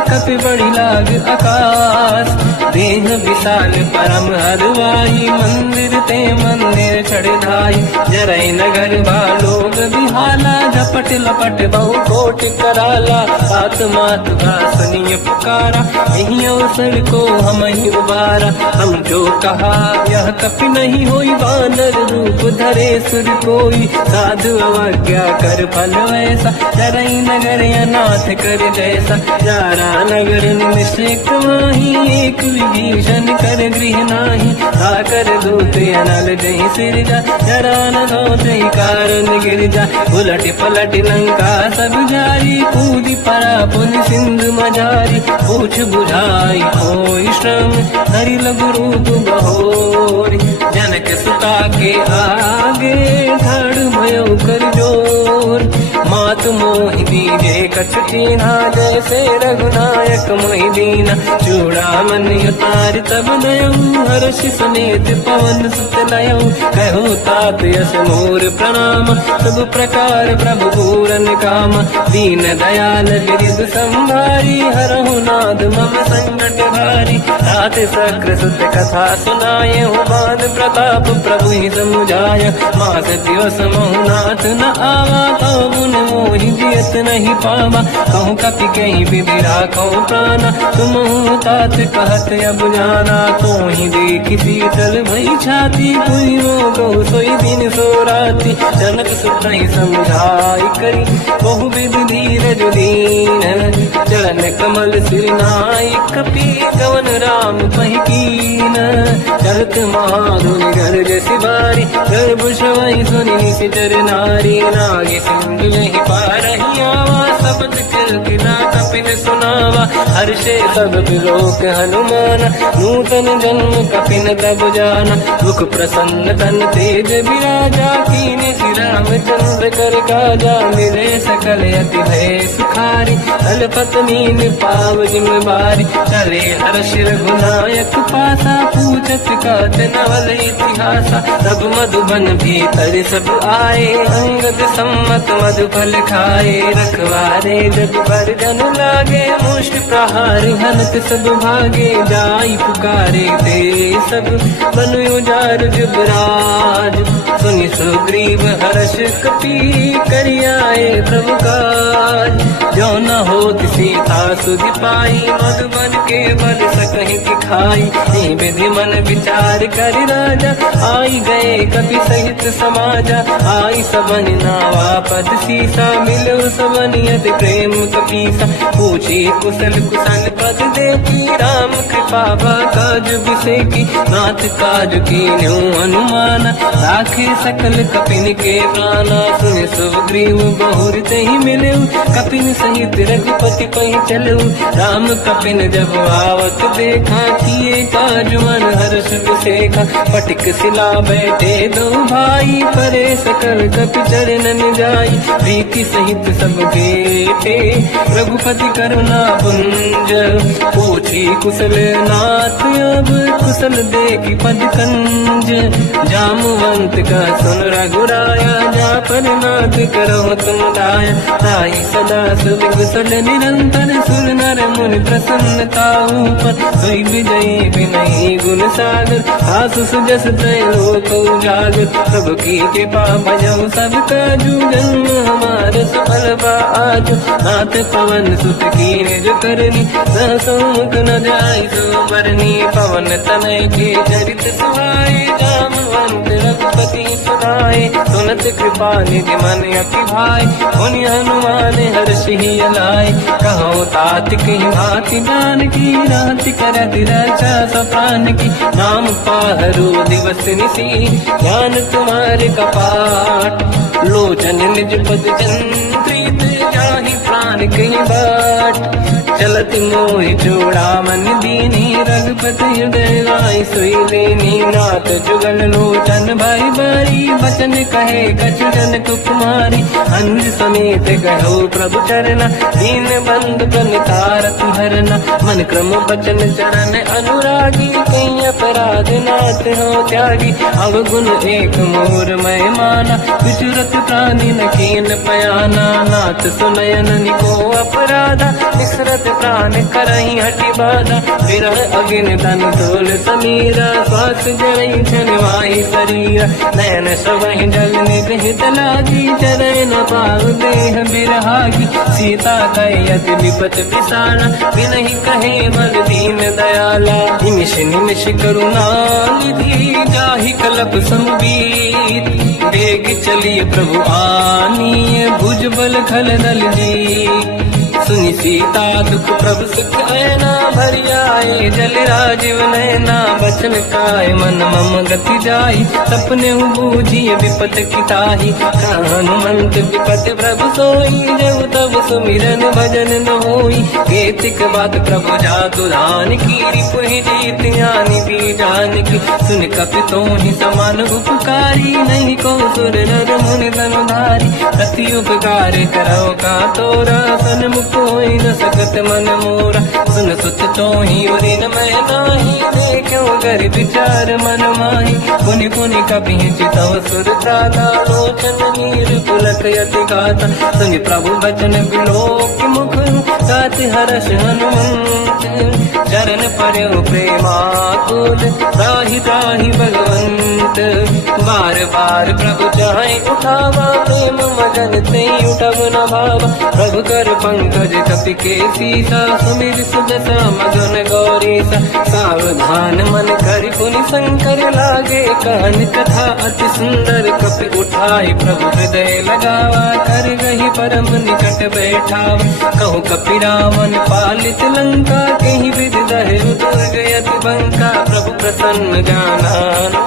कपि बड़ी लाग आकाश, देह विशाल परम हरवाई, मंदिर ते मंदिर चढ़ धाई, जरई नगर बालोग बिहाला, झपट लपट बहु कोट कराला, सात मात का सुनिय पुकारा, यही अवसर को हम ही उबारा, हम जो कहा यह कपि नहीं होई, वानर रूप धरे सुर कोई, साधु अवज्ञा कर फल वैसा, जरई नगर अनाथ कर जैसा, जारा नगर निश्चित माही, एक विभीषण कर गृह नाही, आकर दूत अनल जही सिर जा, जरा न गौते कारण गिर जा, उलट पलट लंका सब जारी, कूदी परा पुन सिंधु मजारी, पूछ बुझाई कोई श्रम, हरि लघु रूप बहोरी, जनक सुता के आगे ठाड़ भयो कर जोर, मात मोहि दीजे कछ कीन्हा, जैसे रघुनायक मोहि दीना, चूड़ामन उतार तब नयऊ, हर्ष समेत पवन सुत नयऊ, कहो तात यस मोर प्रणाम, सब प्रकार प्रभु पूरन काम, दीन दयाल गिरिध संभारी, हरहु नाद मम संकट भारी, तात सक्र सुत कथा सुनाए, हो बान प्रताप प्रभु ही समुझाय, मास दिवस महु नाथ न आवा, कहो मुन मोहि जियत नहीं पावा, कहूँ कपि कहीं विधिरा कहूँ प्राणा, तुम तात कहत अब जाना, तो ही देखी शीतल भई छाती, पुइयो कहूँ सोई दिन सो राती, जनक सुत ही समझाई करी, बहु विधि धीरज दीन, चरण कमल सिर नाई, कपि कवन राम पहि कीन, चलत महाधुनि गर्ज सिबारी, गर्भ श्रवई सुनि निशिचर नारी, नागे सिंधु यही पारही आवा, शब्द किरकिरा कपिन सुनावा, हर्षे सब लोक हनुमाना, नूतन जन्म कपिन तब जाना, मुख प्रसन्न तन तेज विराजा, कीने श्री रामचंद्र कर काजा, मिले सकल अति भय सुखारी, तलपत मीन पाव जिम बारी, चले हर्ष रघुनायक पासा, पूछत कात नवल इतिहासा, सब मधुबन भीतर सब आए, अंगद सम्मत मधुफल खाए, रखवारे जब पर जन लागे, मुष्ट प्रहार हनत सब भागे, जाई पुकारे ते सब बन उजार जुबराज, सुनि सुग्रीव हर्ष कपि करियाए प्रभु काज, जो न होत सीता सुधि पाई, मधुबन के बल सकहि दिखाई, विधि मन विचार कर राजा, आई गए कपि सहित समाजा, आई सबन नावा पद सीसा, मिलो सबन यद प्रेम कपीसा, पूछी कुशल कुशल पद देखी, राम कृपा काज बिसेकी, नाथ काज कीन्यो हनुमाना, राखे सकल कपिन के प्राणा, सुनि सुग्रीव बहुर तहि मिलऊ, कपिन सहित रघुपति पहि चलऊ, राम कपिन जब आवत देखा, किए काज मन हर्ष विसेखा, पटिक सिला बैठे दो भाई, परे सकल कपि चरणन जाई, प्रीति सहित सब बेटे, रघुपति करुणा पुंज, पूछी कुशल नाथ अब कुशल देखी पद कंज, जामवंत का सुन रघुराया, जा पर नाथ करो तुम दाया, ताई सदा सुविकुशल निरंतर, सुर नर मुनि प्रसन्नता ऊपर, सोई विजयी विनयी गुण सागर, आसु सुजस त्रैलोक उजागर, प्रभु की कृपा भजऊ सब काजू, जन्म हमार सफल बा आजू, नाथ पवन सुत कीन्ह जो करनी, सहसो मुख न जाय सो बरनी, पवन तनय के चरित सुहाए, जामवंत रघुपति सुनाए, सुनत कृपा निधि मन अति भाई, मुनि हनुमान हर्षि अलाय, कहो तात कहीं भांति जान की, रात करत रक्षा सप्रान की, नाम पाहरो दिवस निसी, ज्ञान तुम्हारे कपाट, लोचन निज पद चंद्रित, जाहि प्राण नानक बाट चलत मोहि चूड़ा मन दीनी रघुपति हृदय राय सोई लेनी नाथ जुगल लोचन भाई बारी बचन कहे कछु जन कुमारी अंज समेत कहो प्रभु चरना दीन बंद प्रणितार तुहरना मन क्रम बचन चरण अनुरागी कई अपराध नाथ हो त्यागी अवगुण एक मोर मैं माना विचुरत प्राणी न कीन पयाना नाथ सुनयन निको अपराधा निसरत प्राण करही हटि बाधा विरह अगिन तन तोल समीरा श्वास जरई छनवाई शरीर नयन सबहि जल निज हित लागी चरण न पाव देह बिरहागी सीता कहि अति विपत पिसाना बिनहि कहे मन दीन दयाला निमिष निमिष करुणा निधि जाहि कलप संबीत बेग चलिए प्रभु आनीय भुज बल खल दल जी सुनि सीता दुख प्रभु सुख ऐना भर जाए जल राजीव नैना बचन काय मन मम गति जाई सपने बूझिए विपत किताही हनुमंत विपत प्रभु सोई जब तब सुमिरन भजन न होई केतिक बात प्रभु जातु दान की रिपुहि जीत ज्ञानी भी जान की सुन कपितों ही समान उपकारी नहीं को सुर नर मुनि धनुधारी अति उपकार करो का तोरा सन्मुख कोई न सकत मन मोरा सुन सुत चोही उरी न मैं नाही देखो कर विचार मन माही पुनि पुनि कपि चितव सुर त्राता लोचन नीर पुलक यति गाता सुनि प्रभु बचन बिलोक मुख गात हर्ष हनुमंत चरण पर्यो प्रेमाकुल त्राहि त्राहि भगवंत बार बार प्रभु चाहे उठावा प्रेम मगन ते उठब न भावा प्रभु कर पंकज कपि के सीसा सुमिर सुदशा मगन गौरीसा सावधान मन कर पुनि शंकर लागे कहन कथा अति सुंदर कपि उठाई प्रभु हृदय लगावा कर गही परम निकट बैठावा कहु कपि रावण पालित लंका कहीं विधि दहे दुर्ग यति बंका प्रभु प्रसन्न जाना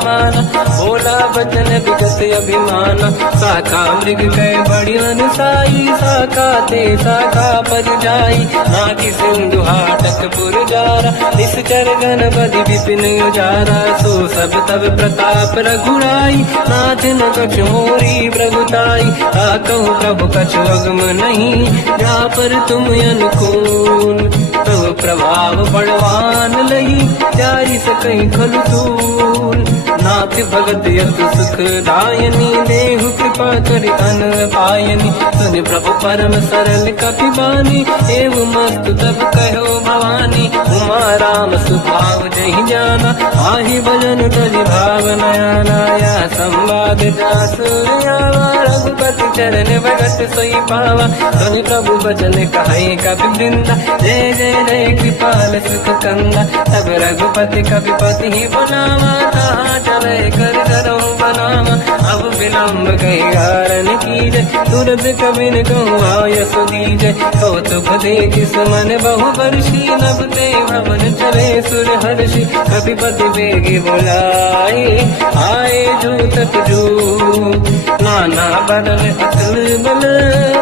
माना बोला बचन विगत अभिमाना शाखा मृग गए बड़ी अनुसाई शाखा ते शाखा पर जाई नाकि सिंधु हाटक पुर जारा निश्चर गण बदि विपिन उजारा सो सब तब प्रताप रघुराई नाथ न कछु मोरी प्रभुताई कहु प्रभु कछु अगम नहीं जा पर तुम अनुकूल प्रभु प्रभाव बड़वान लही जारी सकई खलु तूल नाथ भगत यत सुख दायनी देहु कृपा करि अन पायनी सुनि प्रभु परम सरल कपि बानी एव मस्त तब कहो भवानी उमा राम सुभाव जहि जाना आहि भजन तजि भाव नयाना या संवाद जासु आवा रघुपति चरण भगत सोई पावा सुनि प्रभु बचन कहे कपि वृंदा जय जय जय कृपाल सुख कंदा तब रघुपति कपिपति ही बनावा कहाँ चले कर करो बनावा अब विलम्ब कही कारण कीजय तुरंत कबिन कहूँ आयस दीजय कौतुक देख सुमन बहु वर्षी नभ ते भवन चले सुर हर्षि कपिपति बेगी बुलाए आए जूतक जू नाना बदल अकल बल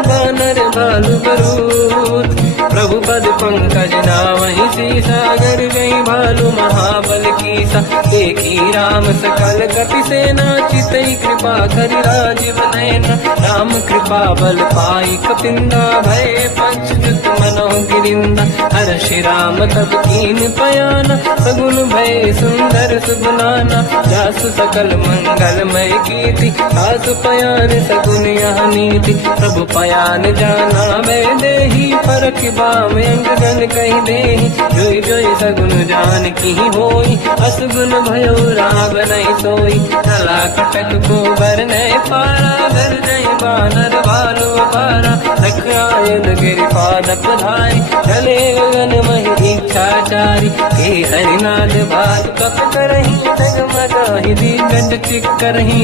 बानर भालु बरूद प्रभु पद पंकज नावहि सागर गई भालू महाबल कीसा एक ही राम सकल कपि सेना चितई कृपा करि राजीव नयना राम कृपा बल पाई कपिंदा भय पंचजुत मनो गिरिंदा हर श्री राम तब कीन पयाना सगुन भय सुंदर सुगुनाना जासु सकल मंगलमय कीर्ति आसु पयान सगुन यह नीति प्रभु पयान जाना मैं देही फरक बाम अंगन कही देही जोई जोई सगुन जान की होई असगुन भयो राग नहीं सोई चला कटक को बर नहीं पारा घर नहीं बानर भालू पारा लखायन गिरि पाद पधारी चले गगन मही इच्छाचारी हे हरिनाथ भाग कप करही जगमगाहि दिग्गज चिक्करही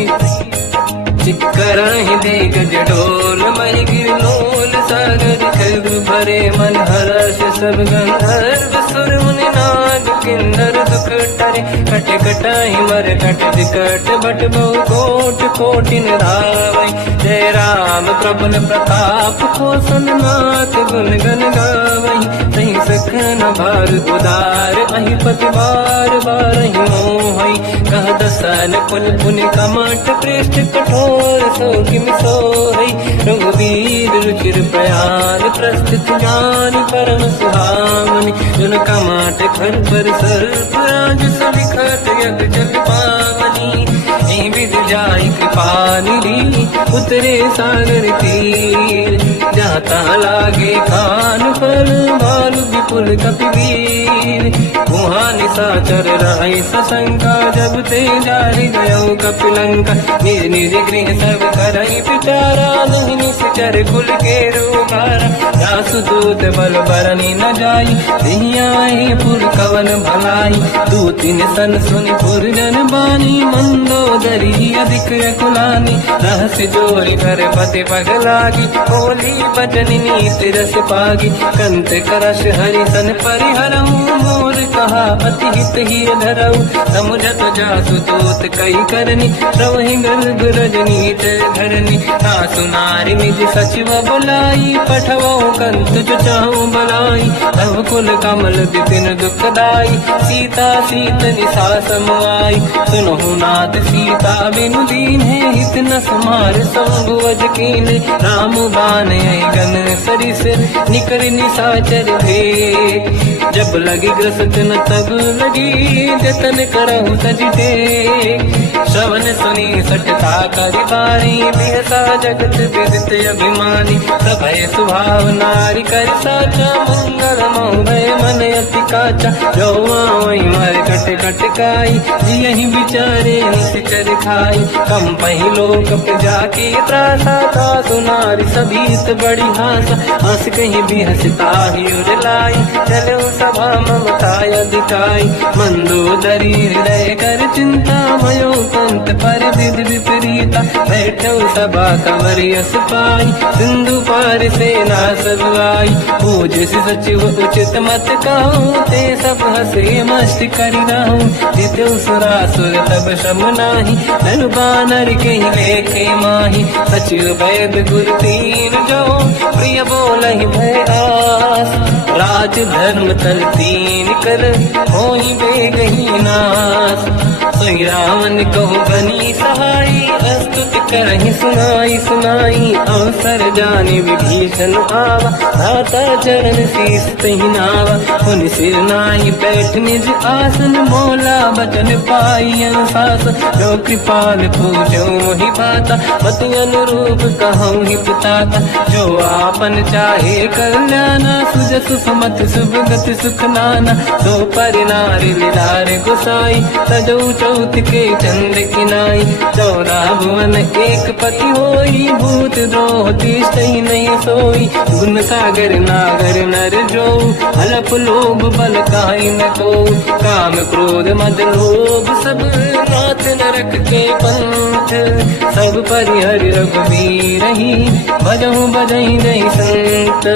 चिक्करहि दिग्गज डोल मही गिरलोल सागर खग भरे मन हर्ष सब गंधर्व सुर मुनि नाग किन्नर दुख टरे कट कटाहि मर कट विकट बट बहु कोट कोटि निरावै जय राम प्रभु प्रताप को नाथ गुण गन गावही, तही सखन भार उदार अहि पति बार बार ही मोहई। कह दसन कुल पुनि कमठ पृष्ठ कठोर सो किम सोहई। रघुवीर रुचिर प्रयाण प्रस्थित ज्ञान परम सुहामनि। जुन कमठ खर पर सर्प राज सविखत यग जल पावनी। विध जाय कृपा निधि उतरे सागर तीर। जाता लागे खान फल भालु विपुल कपिवीर। वहाँ निशाचर राय सशंका जब ते जारी गयो कपिलंका। निज निज गृह सब करई विचारा नहीं निश्चर कुल के रोगारा। जासु दूत बल बरनी न जाई दिहियाए पुर कवन भलाई। दूतिन सन सुनि पुर जन बानी मंदोदरी अधिक कुलानी। रहस्य जोरी कर पति पगलागी होली बचन नीति रस पागी। कंत करश हरि सन परिहरऊ मोर कहा अति हित ही धरऊ। समुझत जासु दूत कई करनी श्रवहि गर्भ रजनी धरनी। सासु नारी निज सचिव बुलाई पठवो कंत जो चाहू बलाई। तब कुल कमल विपिन दुखदाई सीता सीत निशा समाई। सुनहु नाथ सीता बिनु दीन है हित न समार संगुवज कीन। राम बान गन सरिस निकर निशाचर भेद। जब लगी ग्रसत न तब लगी जतन करहु सज टेक। श्रवण सुनी सटता करि बारी बिहसा जगत विदित अभिमानी। सभय स्वभाव नारी कर साचा मंगल मोहय मन अति काचा। जो आवई मर कट कट काई जियहि विचारे निश्चर खाई। कम पही लोक जाके त्रासा था सुनारी सभीत बड़ी हासा। हंस कहीं भी हंसता ही उड़लाई चलो सभा ममता दिखाई। मंदोदरी हृदय कर चिंता भयो कंत पर विधि विपरीता। बैठो सभा कंवर यस पाई सिंधु पार सेना सब आई। पूज सचिव उचित मत कहूँ ते सब हसे मस्त करि रहूं। जितु सुरासुर तब शम नाही धनु बानर के लेखे माही। सचिव वैद गुरु तीन जो प्रिय बोलहि भय आस। राज धर्म तल तीन कर होई बेगही नास। सोई रावण कहु बनी सहाई अस्तुत करहि सुनाई सुनाई। अवसर जाने विभीषण आवा धाता चरण शीस तहि नावा। पुनि सिर नाहि बैठ निज आसन मोला बचन पाई अनुशासन। जो कृपाल पूजो मोहि पाता मति अनुरूप कहूँ हित ताता। जो आपन चाहे कल्याणा सुजसु सुमति सुभगति सुख नाना। सो पर नारी लीलार गोसाई तजौ चौथ के चंद किनाई। 14 भुवन एक पति होई भूत द्रोह तिष्ठइ नहीं सोई। गुण सागर नागर नर जो हलप लोभ बल काई न को। काम क्रोध मद लोभ सब नाथ नरक के पंथ। सब परिहरि रघुवीर ही भजहु बजहि नहीं संत।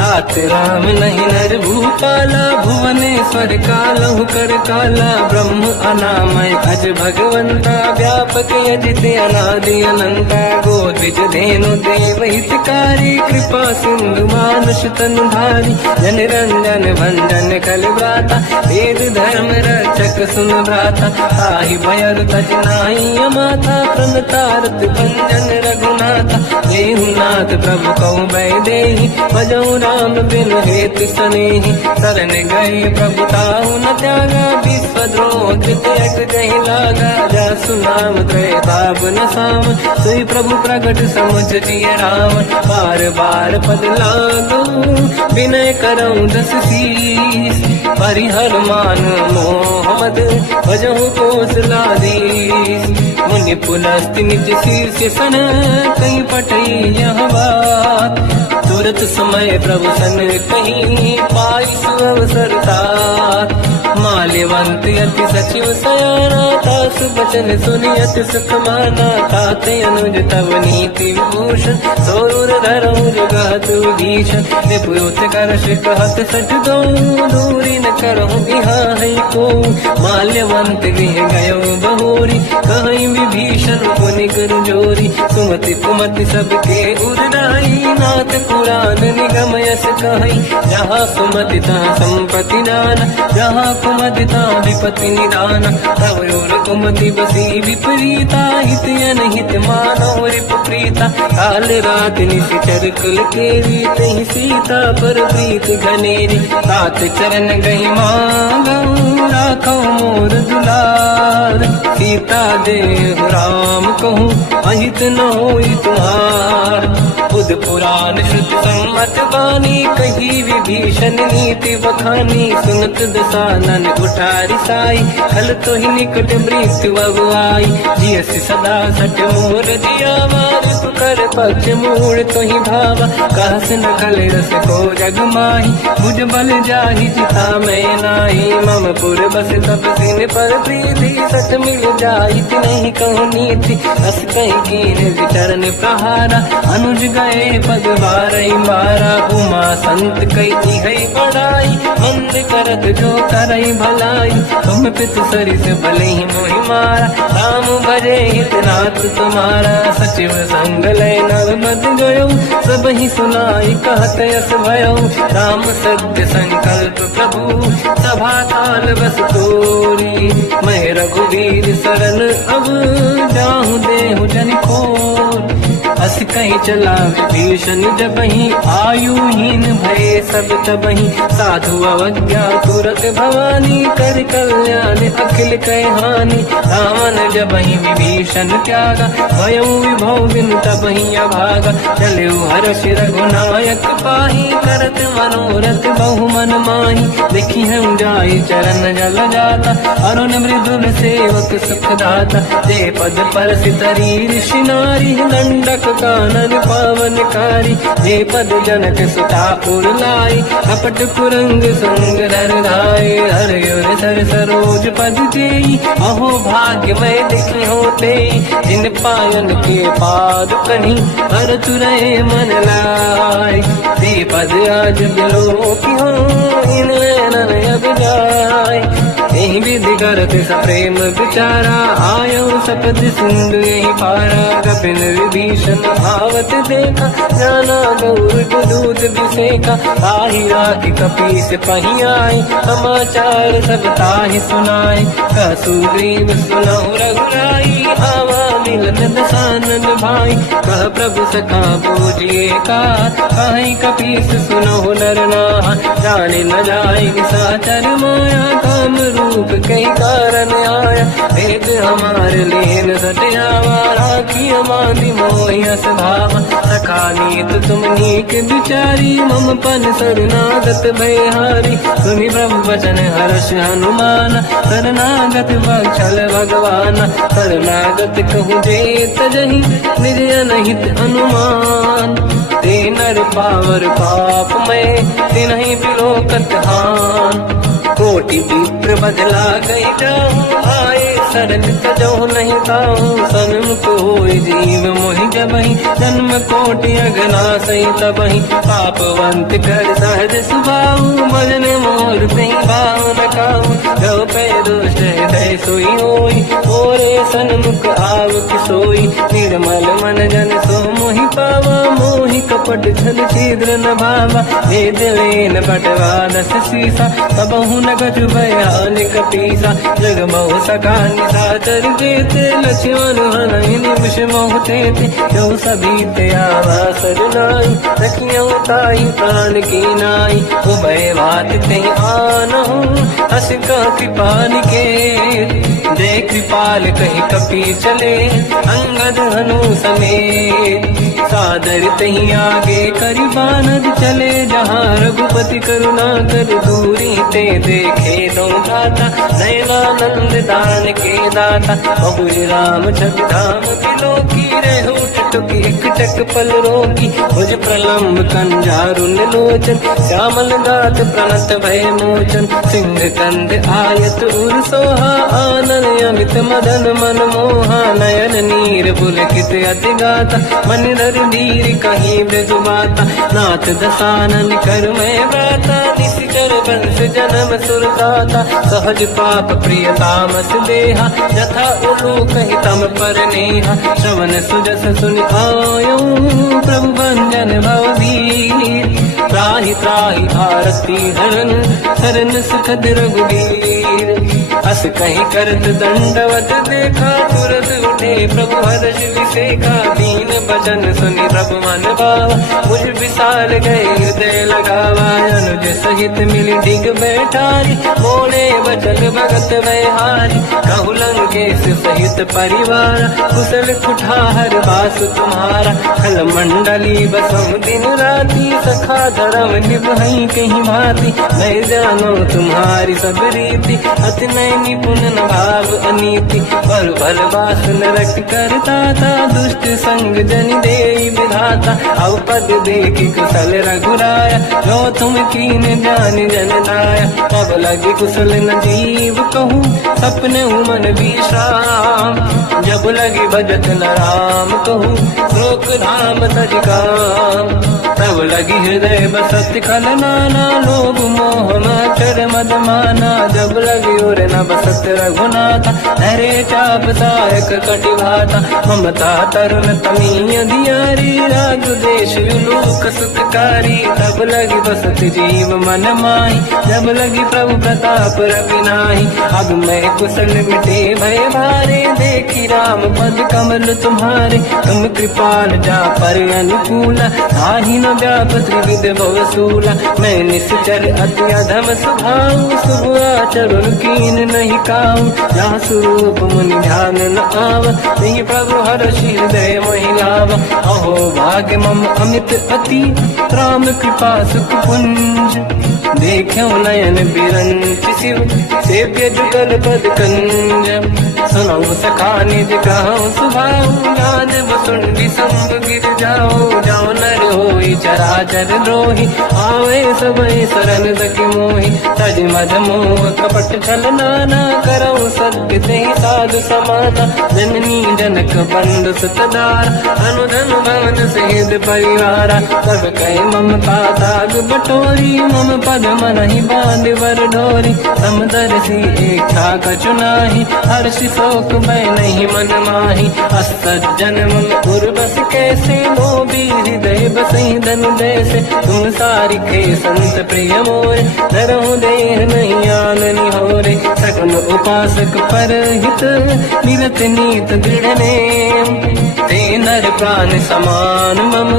हाथ राम नहीं नर भूपाला भुवनेश्वर कालहु कर काला। ब्रह्म अनामय अज भगवंता व्यापक यजित अनादि अनंता। गोद्विज धेनु देव हितकारी कृपा सिंधु मानुष तनु धारी। जन रंजन भंजन कल व्राता वेद धर्म रक्षक सुन भ्राता। ताहि भयर तज नाहि अमाथा प्रणतारत भंजन रघुनाथा। देहुनाथ प्रभु कहु बै देहि भजहु राम बिनु हेतु सनेहि। शरण गए प्रभु ताहु न त्यागा विश्वद्रोह कृतयक जहि लागा। जासु नाम त्रयताप न साम सोई प्रभु प्रगट समुझ जिय राम। बार बार पद लागू विनय करऊँ 10 शीस। परिहर मान मोह मद भजहु कौशलाधीश। मुनि पुलस्त्य निज शीर्ष सन कहीं पटई यह बात। तुरत समय प्रभु सन कहीं पाई सुअवसर तात। माल्यवंत अति सचिव सयाना तासु बचन सुनि अति सुख माना। ताते अनुज तव नीति विभूषण सोरुर धरऊ जगतु भीषण। निपुत कर कहत सठ गऊ दूरी न करहु बिहाई। को माल्यवंत गृह गयो बहोरी कहीं विभीषण पुनि कर जोरी सुमति कुमति सबके उदाई नाथ पुराण निगम यस कहीं जहाँ सुमति तहाँ संपत्ति नाना जहाँ कुमति तहाँ विपत्ति निदाना तव और कुमति बसी विपरीता हित अनहित मानव रिपुप्रीता काल रात निशिचर कुल केरी तही सीता पर प्रीत घनेरी तात चरण गई मांगऊ राखो मोर दुलार सीता देव राम कहूँ अहित न होई तुम्हार बुध पुराण श्रुत सम्मत बानी कही विभीषण नीति बखानी सुनत दसानन उठारी साई खल तो ही निकट मृत्यु अब आई जियस सदा सट मोर दिया मार कर पक्ष मूड़ तो ही भावा कहस न खल रस को जग माही बुझ बल जाहि जिता मैं नाही मम पुर बस तब सिन पर प्रीति सत मिल जाहि नहीं कहूँ नीति अस कहीं कीन विचरण प्रहारा अनुज गए पद बारई मारा उमा संत कई है बड़ाई मंद करत जो करई भलाई तुम पित सरिस भले ही मोहि मारा राम भजे हितनाथ तुम्हारा सचिव संग लय नव मत गयो सब ही सुनाई कहत यस भयो राम सत्य संकल्प प्रभु सभा काल बस तोरी मैं रघुवीर शरण अब जाहु देहु जन खोर अस कहीं चला विभीषण जबहि आयुहीन भय सब तबहि साधु अवज्ञा तुरत भवानी कर कल्याण अखिल कह हानि रावण जबहि विभीषण त्यागा भयउ विभव बिन तबहि अभागा चलु हर्ष रघुनायक पाहि करत मनोरथ बहु मन माहि देखि हम जाई चरण जल जाता अरुण मृदुल सेवक सुख दाता ते पद पर सितरी ऋषि नारी दंडक कानन पावनकारी जे पद जनक सुता उरलाई कपट कुरंग संग धर धाय हर यर सर सरोज पद जेई अहो भाग्य मैं देखी होते जिन पायन के पाद कहीं हर तुरहे मन लाय ते पद आज बिलो की हो इन नैनन अब जाय यही विधि करत सप्रेम विचारा आयो सपद सिंधु यही पारा कपिल विभीषण आवत देखा जाना गौर दूध विसेका ताहि राखी कपीस पही आई समाचार सब ताहि सुनाए कह सुग्रीव सुनहु रघुराई आवा मिलत दसानन भाई कह प्रभु सखा पूजिए का कहीं कपीस सुनहु नर नाहा जाने न जाए साचर माया काम रूप कई कारण आया वेद हमारे लेन सत्यावा राखी हमारी मोहियस भावा सखा नीत तुम नीक बिचारी मम पन शरणागत भयहारी सुनि ब्रह्म वचन हर्ष हनुमान शरणागत बक्षल भगवान शरणागत कहूँ जेत जहि निज अनहित अनुमान ते नर पावर पाप में ते नहीं बिलोकत हान कोटि विप्र बदला गई जाऊं आए शरण तजो नहीं ताऊं सन्मुख होय जीव मोहि जबहि जन्म कोटि अगना सही तबहि पापवंत कर सहज सुभाऊ भजन मोर सही भाव न काऊ जो पे दुष्ट हृदय सोई होई मोरे सन्मुख आव किसोई निर्मल मन जन सो मोहि पावा मोहि कपट छल छिद्र न भावा वेद वेन बटवा दस सीसा सबहु न गजु भयान कपीसा जग बहु सका निशाचर जेते लक्ष्मण हनहि निमिष मोह तेते जो सभी त्यावा सरनाई सखियों ताई प्राण की नाई उभय बात ते आनहु हस का कृपान के जय कृपाल कहीं कपी चले अंगद हनु समेत सादर तही आगे करी बानद चले जहाँ रघुपति करुणा कर दूरी ते देखे दो दाता नयनानंद दान के दाता बहुज राम छवि धाम बिलो की रेहू टुक एक टक पल रोकी भुज प्रलम्ब कंजारुन लोचन श्यामल गात प्रणत भय मोचन सिंह कंद आयत उर सोहा आनंद बल अमित मदन मन मोहा नयन नीर पुलकित अति गाता मन धर धीर कहीं मृदु बाता नाथ दसानन कर मैं व्राता निशिचर वंश जन्म सुरदाता सहज पाप प्रिय तामस देहा यथा उलू कहीं तम पर नेहा श्रवण सुजस सुनि आयो प्रभु भंजन भवधीर त्राहि त्राहि आरती हरन शरण सुखद रघुवीर अस कहीं करत दंडवत देखा तुरत उठे प्रभु हर्ष विसेखा दीन भजन सुनि प्रभु मन भावा मुझ विशाल गए हृदय लगावा अनुज सहित मिली डिग बैठारी बोले बचन भगत वैहारी कहु लंकेश सहित परिवार कुशल कुठार वास तुम्हारा खल मंडली बसम दिन राती सखा धर्म निभई कहीं भांति मैं जानो तुम्हारी सब रीति अति नय निपुण न भाव अनीति बल बल वासन रट करता था दुष्ट संग जन दे विधाता अब पद देखी कुशल रघुराया जो तुम कीन जान जन दाया अब लगी कुशल न जीव कहूँ सपने मन विश्राम जब लगी भजत न राम कहूँ श्लोक धाम तज काम तब लगी हृदय बसत खल नाना लोभ मोह मचर मद माना जब लगी और न बसत रघुनाथ हरे चाप सायक कटिभाता ममता तरुण तमीय दियारी राग देश विलोक सुखकारी तब लगी बसत जीव मन माही जब लगी प्रभु प्रताप रविनाही अब मैं कुशल मिटे भय भारे देखी राम पद कमल तुम्हारे तुम कृपाल जा पर अनुकूल ताहि न व्याप त्रिविध भवसूला मैं निश्चर अति अधम स्वभाव शुभ आचरण कीन नहीं काऊ जहाँ स्वरूप मुनि ध्यान न आव नहीं प्रभु हर्षि हृदय महिलाव अहो भाग्य मम अमित अति राम कृपा सुख पुंज देखो नयन बिरंच शिव सेव्य जुगल पद कंज सुनो सखा निज कहूँ सुभाऊ गान बसुंडी संग गिर जाओ जाओ नर होई चराचर द्रोही आवे सबई शरण सखी मोहि तज मद मोह कपट छल नाना करऊ सत्य ते साधु समाना जननी जनक बंधु सुतदार अनुधन भवन सहित परिवारा सब कहे ममता दाग बटोरी मम पद मन ही बांध वर डोरी समदर्शी इच्छा कछु नाही हर्षि शोक भय नहीं मन माही असज्जन मम उर्वश कैसे लोभी हृदय बसई धन जैसे तुम सारी खे संत प्रिय मोरे धरहु देह नहीं आननि होरे सकल उपासक पर हित निरत नीत दृढ़ नेम ते नर प्राण समान मम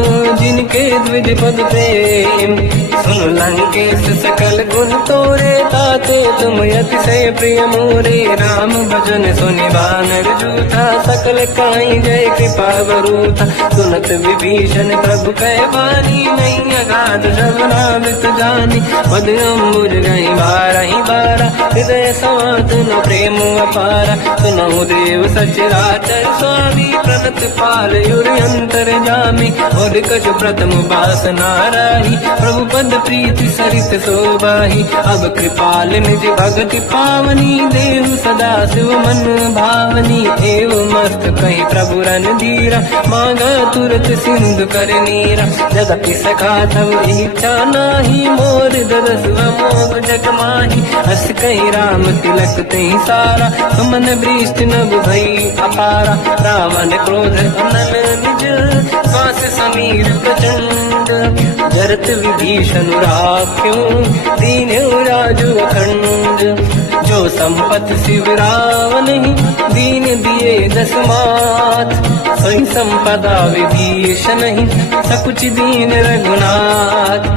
जिनके द्विज पद प्रेम सुन लंकेश सकल गुण तोरे ताते तुम अतिशय प्रिय मोरे राम भजन सुनि वानर जूथा सकल काई जय कृपा वरूथा सुनत विभीषण प्रभु कह वाणी नहीं अगाध शबनामृत जानी पद अम्बुज गई बारहि बारा हृदय समात न प्रेम अपारा सुनहु देव सचराचर स्वामी प्रणत पाल युरि अंतर जामी और कछ प्रथम बास नाराही प्रभु पद प्रीति सरित शोभाही अब कृपाल निज भगति पावनी देहु सदा शिव मन भावनी एव मस्त कही प्रभु रन धीरा मांगा तुरत सिंधु कर नीरा जगति सखा तब इच्छा नाही मोर दरस मोग जग माही हस कही राम तिलक ते सारा सुमन वृष्टि नभ भई अपारा रावण क्रोध अनल निज श्वास समीर प्रचंड जरत विभीषण राख्यो दीन्यो राजु अखंड जो संपत शिव रावण दीन दिए दस मात सोई संपदा विभीषण सकुच दीन रघुनाथ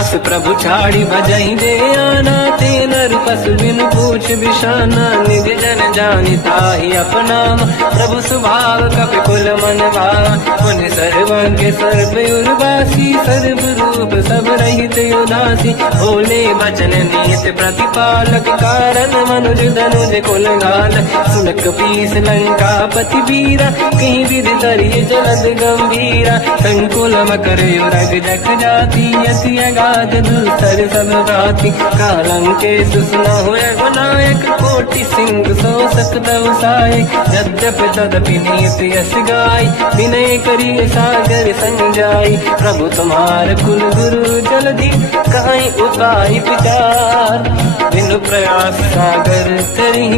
अस प्रभु छाड़ी भजहि दे आना ते नर पसु बिनु पूछ बिशाना निज जन जानि ताहि अपनाम प्रभु स्वभाव कपि कुल मन भाव मुनि सर्वज्ञ सर्व उर्वासी सर्व रूप सब रहित उदासी भोले बचन नीत प्रतिपालक कारण मन मनुज धनुज कुल घाल सुन कपीस लंका पति वीरा कहीं विधि तरिय जलद गंभीरा संकुल मकर युरग जख जाति अति अगाध दुस्तर सब राति कालंके सुसना हुए गुनायक कोटि सिंह सो सकदव साय यद्यप तदपि नीत यश गाय विनय करिय सागर संजाई प्रभु तुम्हार कुल गुरु जलधि कहीं उपाय विचार बिनु प्रयास सागर तरी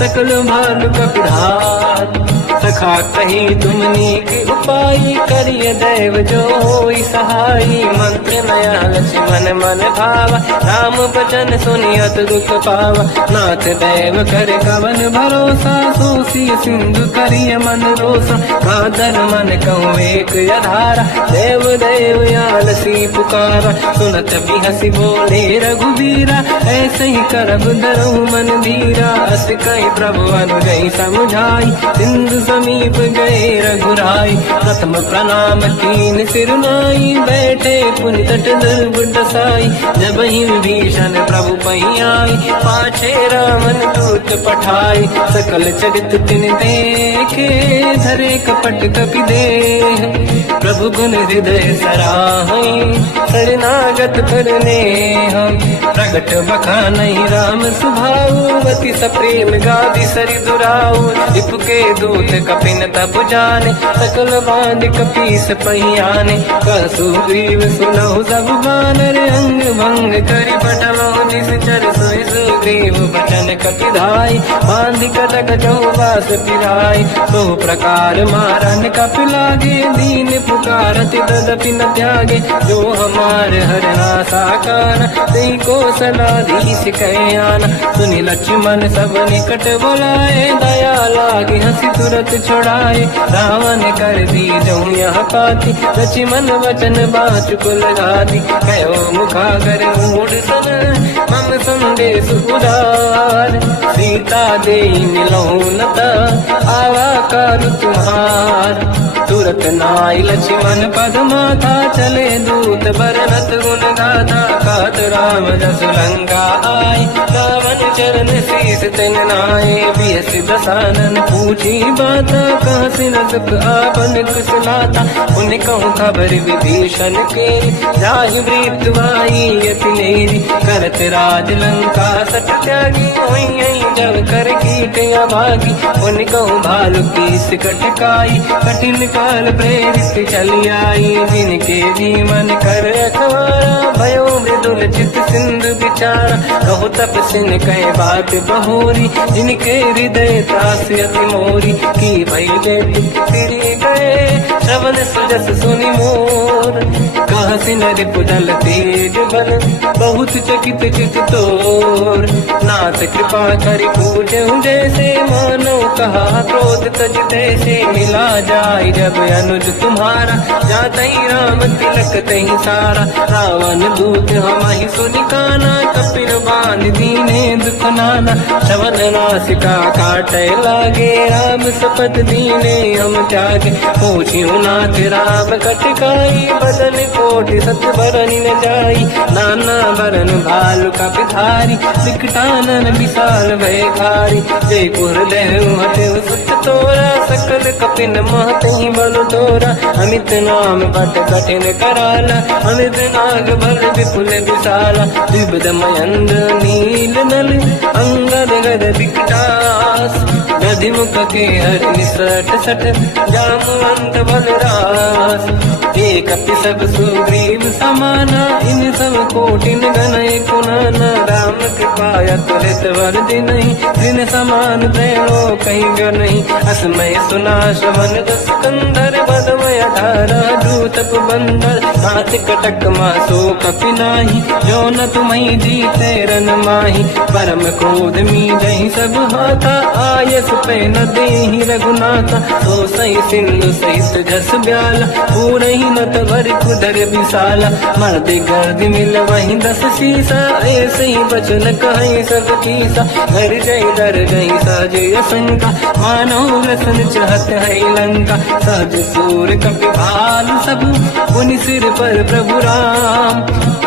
सकल भानु कपिधार सखा कही तुमनी के उपाय करिय दैव जो होई सहाई मंत्र नया लक्ष्मण मन भावा राम बचन सुनियत दुख पावा नाथ दैव कर कवन भरोसा सोसी सिंधु करिय मन रोसा कादर मन कहूँ एक यधारा देव देव यालसी पुकारा सुनत भी हसी बोले रघुबीरा ऐसे ही करब दरहु मन धीरा अस कहीं प्रभु अनुजई समझाई सिंधु समीप गए रघुराई प्रथम प्रणाम तीन सिर नाई बैठे पुनि तट दुर्बुड साई जब ही विभीषण प्रभु पही आई पाछे रामन दूत पठाई सकल चरित तिन देखे धरे कपट कपि देह प्रभु गुण हृदय सराहई शरणागत करने हम प्रगट बखानहि राम सुभाऊ अति सप्रेम गादि सरि दुराऊ रिपु के दूत कपिन तप जाने सकल बांध कपीस पहियाने कह सुग्रीव सुनहु सब बानर अंग भंग करि पटलहु निश्चर सोई सुग्रीव बचन कपिधाई बांध कटक चौबास पिराई तो प्रकार मारन कपि लागे दीन पुकारत तदपि न त्यागे जो हमार हरना साकार तेई कौशलाधीश कयाना सुनि लक्ष्मण सब निकट बुलाए दया लागे हंसी तुरत छुड़ाए रावण कर दी जो यह पाती लक्ष्मण वचन बाच कुल घाती कहो मुखागर मूढ़ सन मम संदेश उदार सीता दे मिलौनता आवा कर तुम्हार तुरत नाई लक्ष्मण पद माथा चले दूत बरनत गुण गाथा कहत राम जस लंका आय रावण चरण शीस तिन नाय बियस दसानन पूछी बाता कह सिन सुख आपन कुशलाता उन कहूँ खबर विभीषण के जाहि मृत्यु आई यति नेरी करत राज लंका सट त्यागी होई जब कर कीट अभागी उन कहूँ भालु कीस कटकाई कठिन काल प्रेरित चली आई जिनके जीवन कर अखबारा भयो मृदुल चित सिंधु विचारा कहु तप सिन कहे बात बहोरी जिनके हृदय त्रास अति मोरी की भई फिरी गए श्रवण सुजस सुनि मोर कह सिन रिपुजल तेज बल बहुत चकित चित तोर नाथ कृपा करि पूजहु जैसे मानो कहा क्रोध तज तैसे मिला जाय जब अनुज तुम्हारा जात ही राम तिलक तही सारा रावण दूत हमहि सुनिकाना कपिल बांध दीने दुख नाना श्रवण नासिका काटे लागे राम सपत दीने हम त्यागे पूछियो नाथ राम कटकाई बदन कोटि सत बरन न जाई नाना बरन भालु का पिधारी सिकटानन विशाल भय खारी जय पुर देहु हटेउ सुत तोरा सकल कपिन महतहि बल तोरा अमित नाम बट कठिन कराला अमित नाग बल विपुल विशाला विबद मयंद्र नील नल अंगद गद विकटास गधि मुख के हर निसट सठ जामवंत बलरास एक अपि सब सुग्रीव समाना इन सब कोटिन गनय कुनाना राम कृपाया त्वरित वर दिनहि दिन समान तैलो कहीं जो नहीं असमय सुना श्रवण दस कंधर बदमय धारा दूतप बंदर हाथ कटक मासो कपि नाही जो न तुम्हि जीते रन माही परम क्रोध मी जहि सब हाथा आयस पे न देहि रघुनाथा तो सही सिंधु सहित जस ब्याला पूरहि न तवर कुदर विशाला मर्द गर्द मिल वही दस शीसा ऐसे ही बचन कहीं सब कीसा घर जय दर गई सहज असंका मानो रसन चाहत है लंका सहज सूर कपि भाल सब पुनि सिर पर प्रभु राम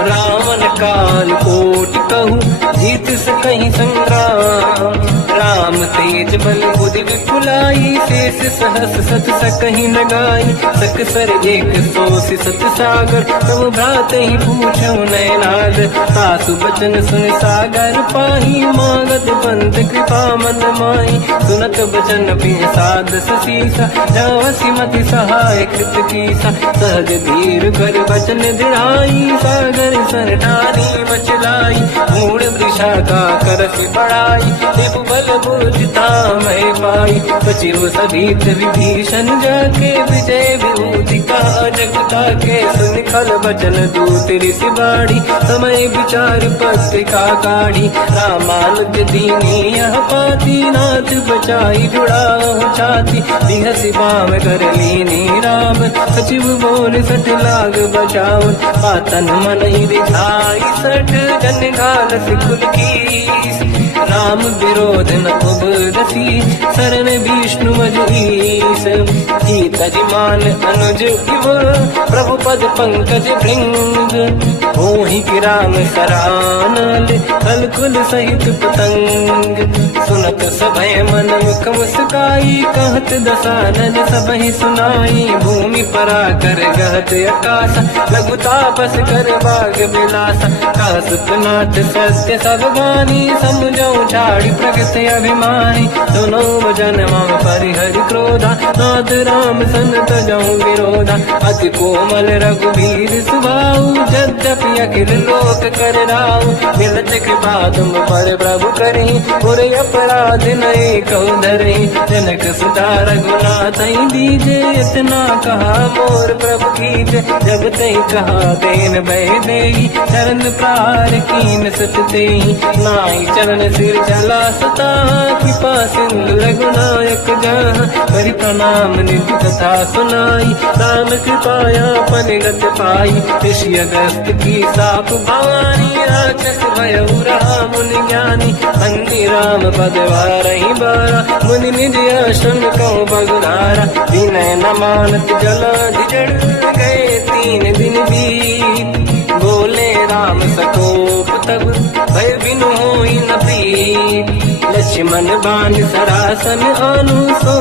रावण काल कोटि कहूँ जीत सकहीं संग संग्राम। राम तेज बल बुद्धि विपुलाई, शेष सहस सत सकहि न गाई। सकसर एक सोसी सत सागर, प्रभु भ्रात ही पूछो नयनाद। सासु बचन सुन सागर पाही, मांगत पंथ कृपा मन माही। सुनत बचन पिय साध सीसा, जावसी मति सहाय कृत कीसा। सहज धीर कर बचन दृढ़ाई, सागर सर ठानी मचलाई। मूढ़ वृषा का करस बढ़ाई, देव बल बुझता मैं पाई। सचिव सभीत विभीषण जाके, विजय विभूति का जगता के। सुन खल बचन दूत ऋषि बाड़ी, समय विचार पत्रिका काढ़ी। रामानुज दीनी यह पाती, नाथ बचाई जुड़ा छाती। बिहसि बाम कर लीनी राम, सचिव बोल सठ लाग बचाव। पातन मन ही रिझाई सठ, जन घाल सिकुल कीस। राम विरोध न उबरसी, शरण विष्णु मजईस। तजमान अनुज इव, प्रभु पद पंकज भृंग। मोहि कि राम सरानल, कलकुल सहित पतंग। सुनत सभय मन मुख मुस्काई, कहत दसानन सबहि सुनाई। भूमि परा कर गहत आकाशा, लघु तापस कर बाग बिलासा। कासुपनाथ सत्य सब बानी, समझौ झाड़ी प्रगत अभिमानी। दोनों वजन मम परिहरि क्रोधा, नाथ राम सन तजौ विरोधा। अति कोमल रघुवीर सुभाऊ, यद्यपि अखिल लोक कर राऊ। मिलत कृपा तुम पर प्रभु करी, पुर अपराध नये कौ धरे। जनक सुता रघुनाथ दीजे, इतना कहा मोर प्रभु कीजे। जब तई कहा देन भय देई, चरण प्रार कीन सत तेई। नाई चरण सिर चला सता, कृपा सिंधु रघुनायक जहाँ। करि प्रणाम निधि कथा सुनाई, राम कृपाया पनिगत पाई। ऋषि अगस्त की साप भवानी, राक्षस भयउ रहा मुनि ज्ञानी। अंगी राम पद वारहि बारा, मुनि निज आश्रम कहु बगुधारा। विनय न मानत जलाधि जड़, गए 3 दिन बीत। बोले राम सकोप तब, भय बिनु होई न प्रीत। लक्ष्मण बाण सरासन आनु, सो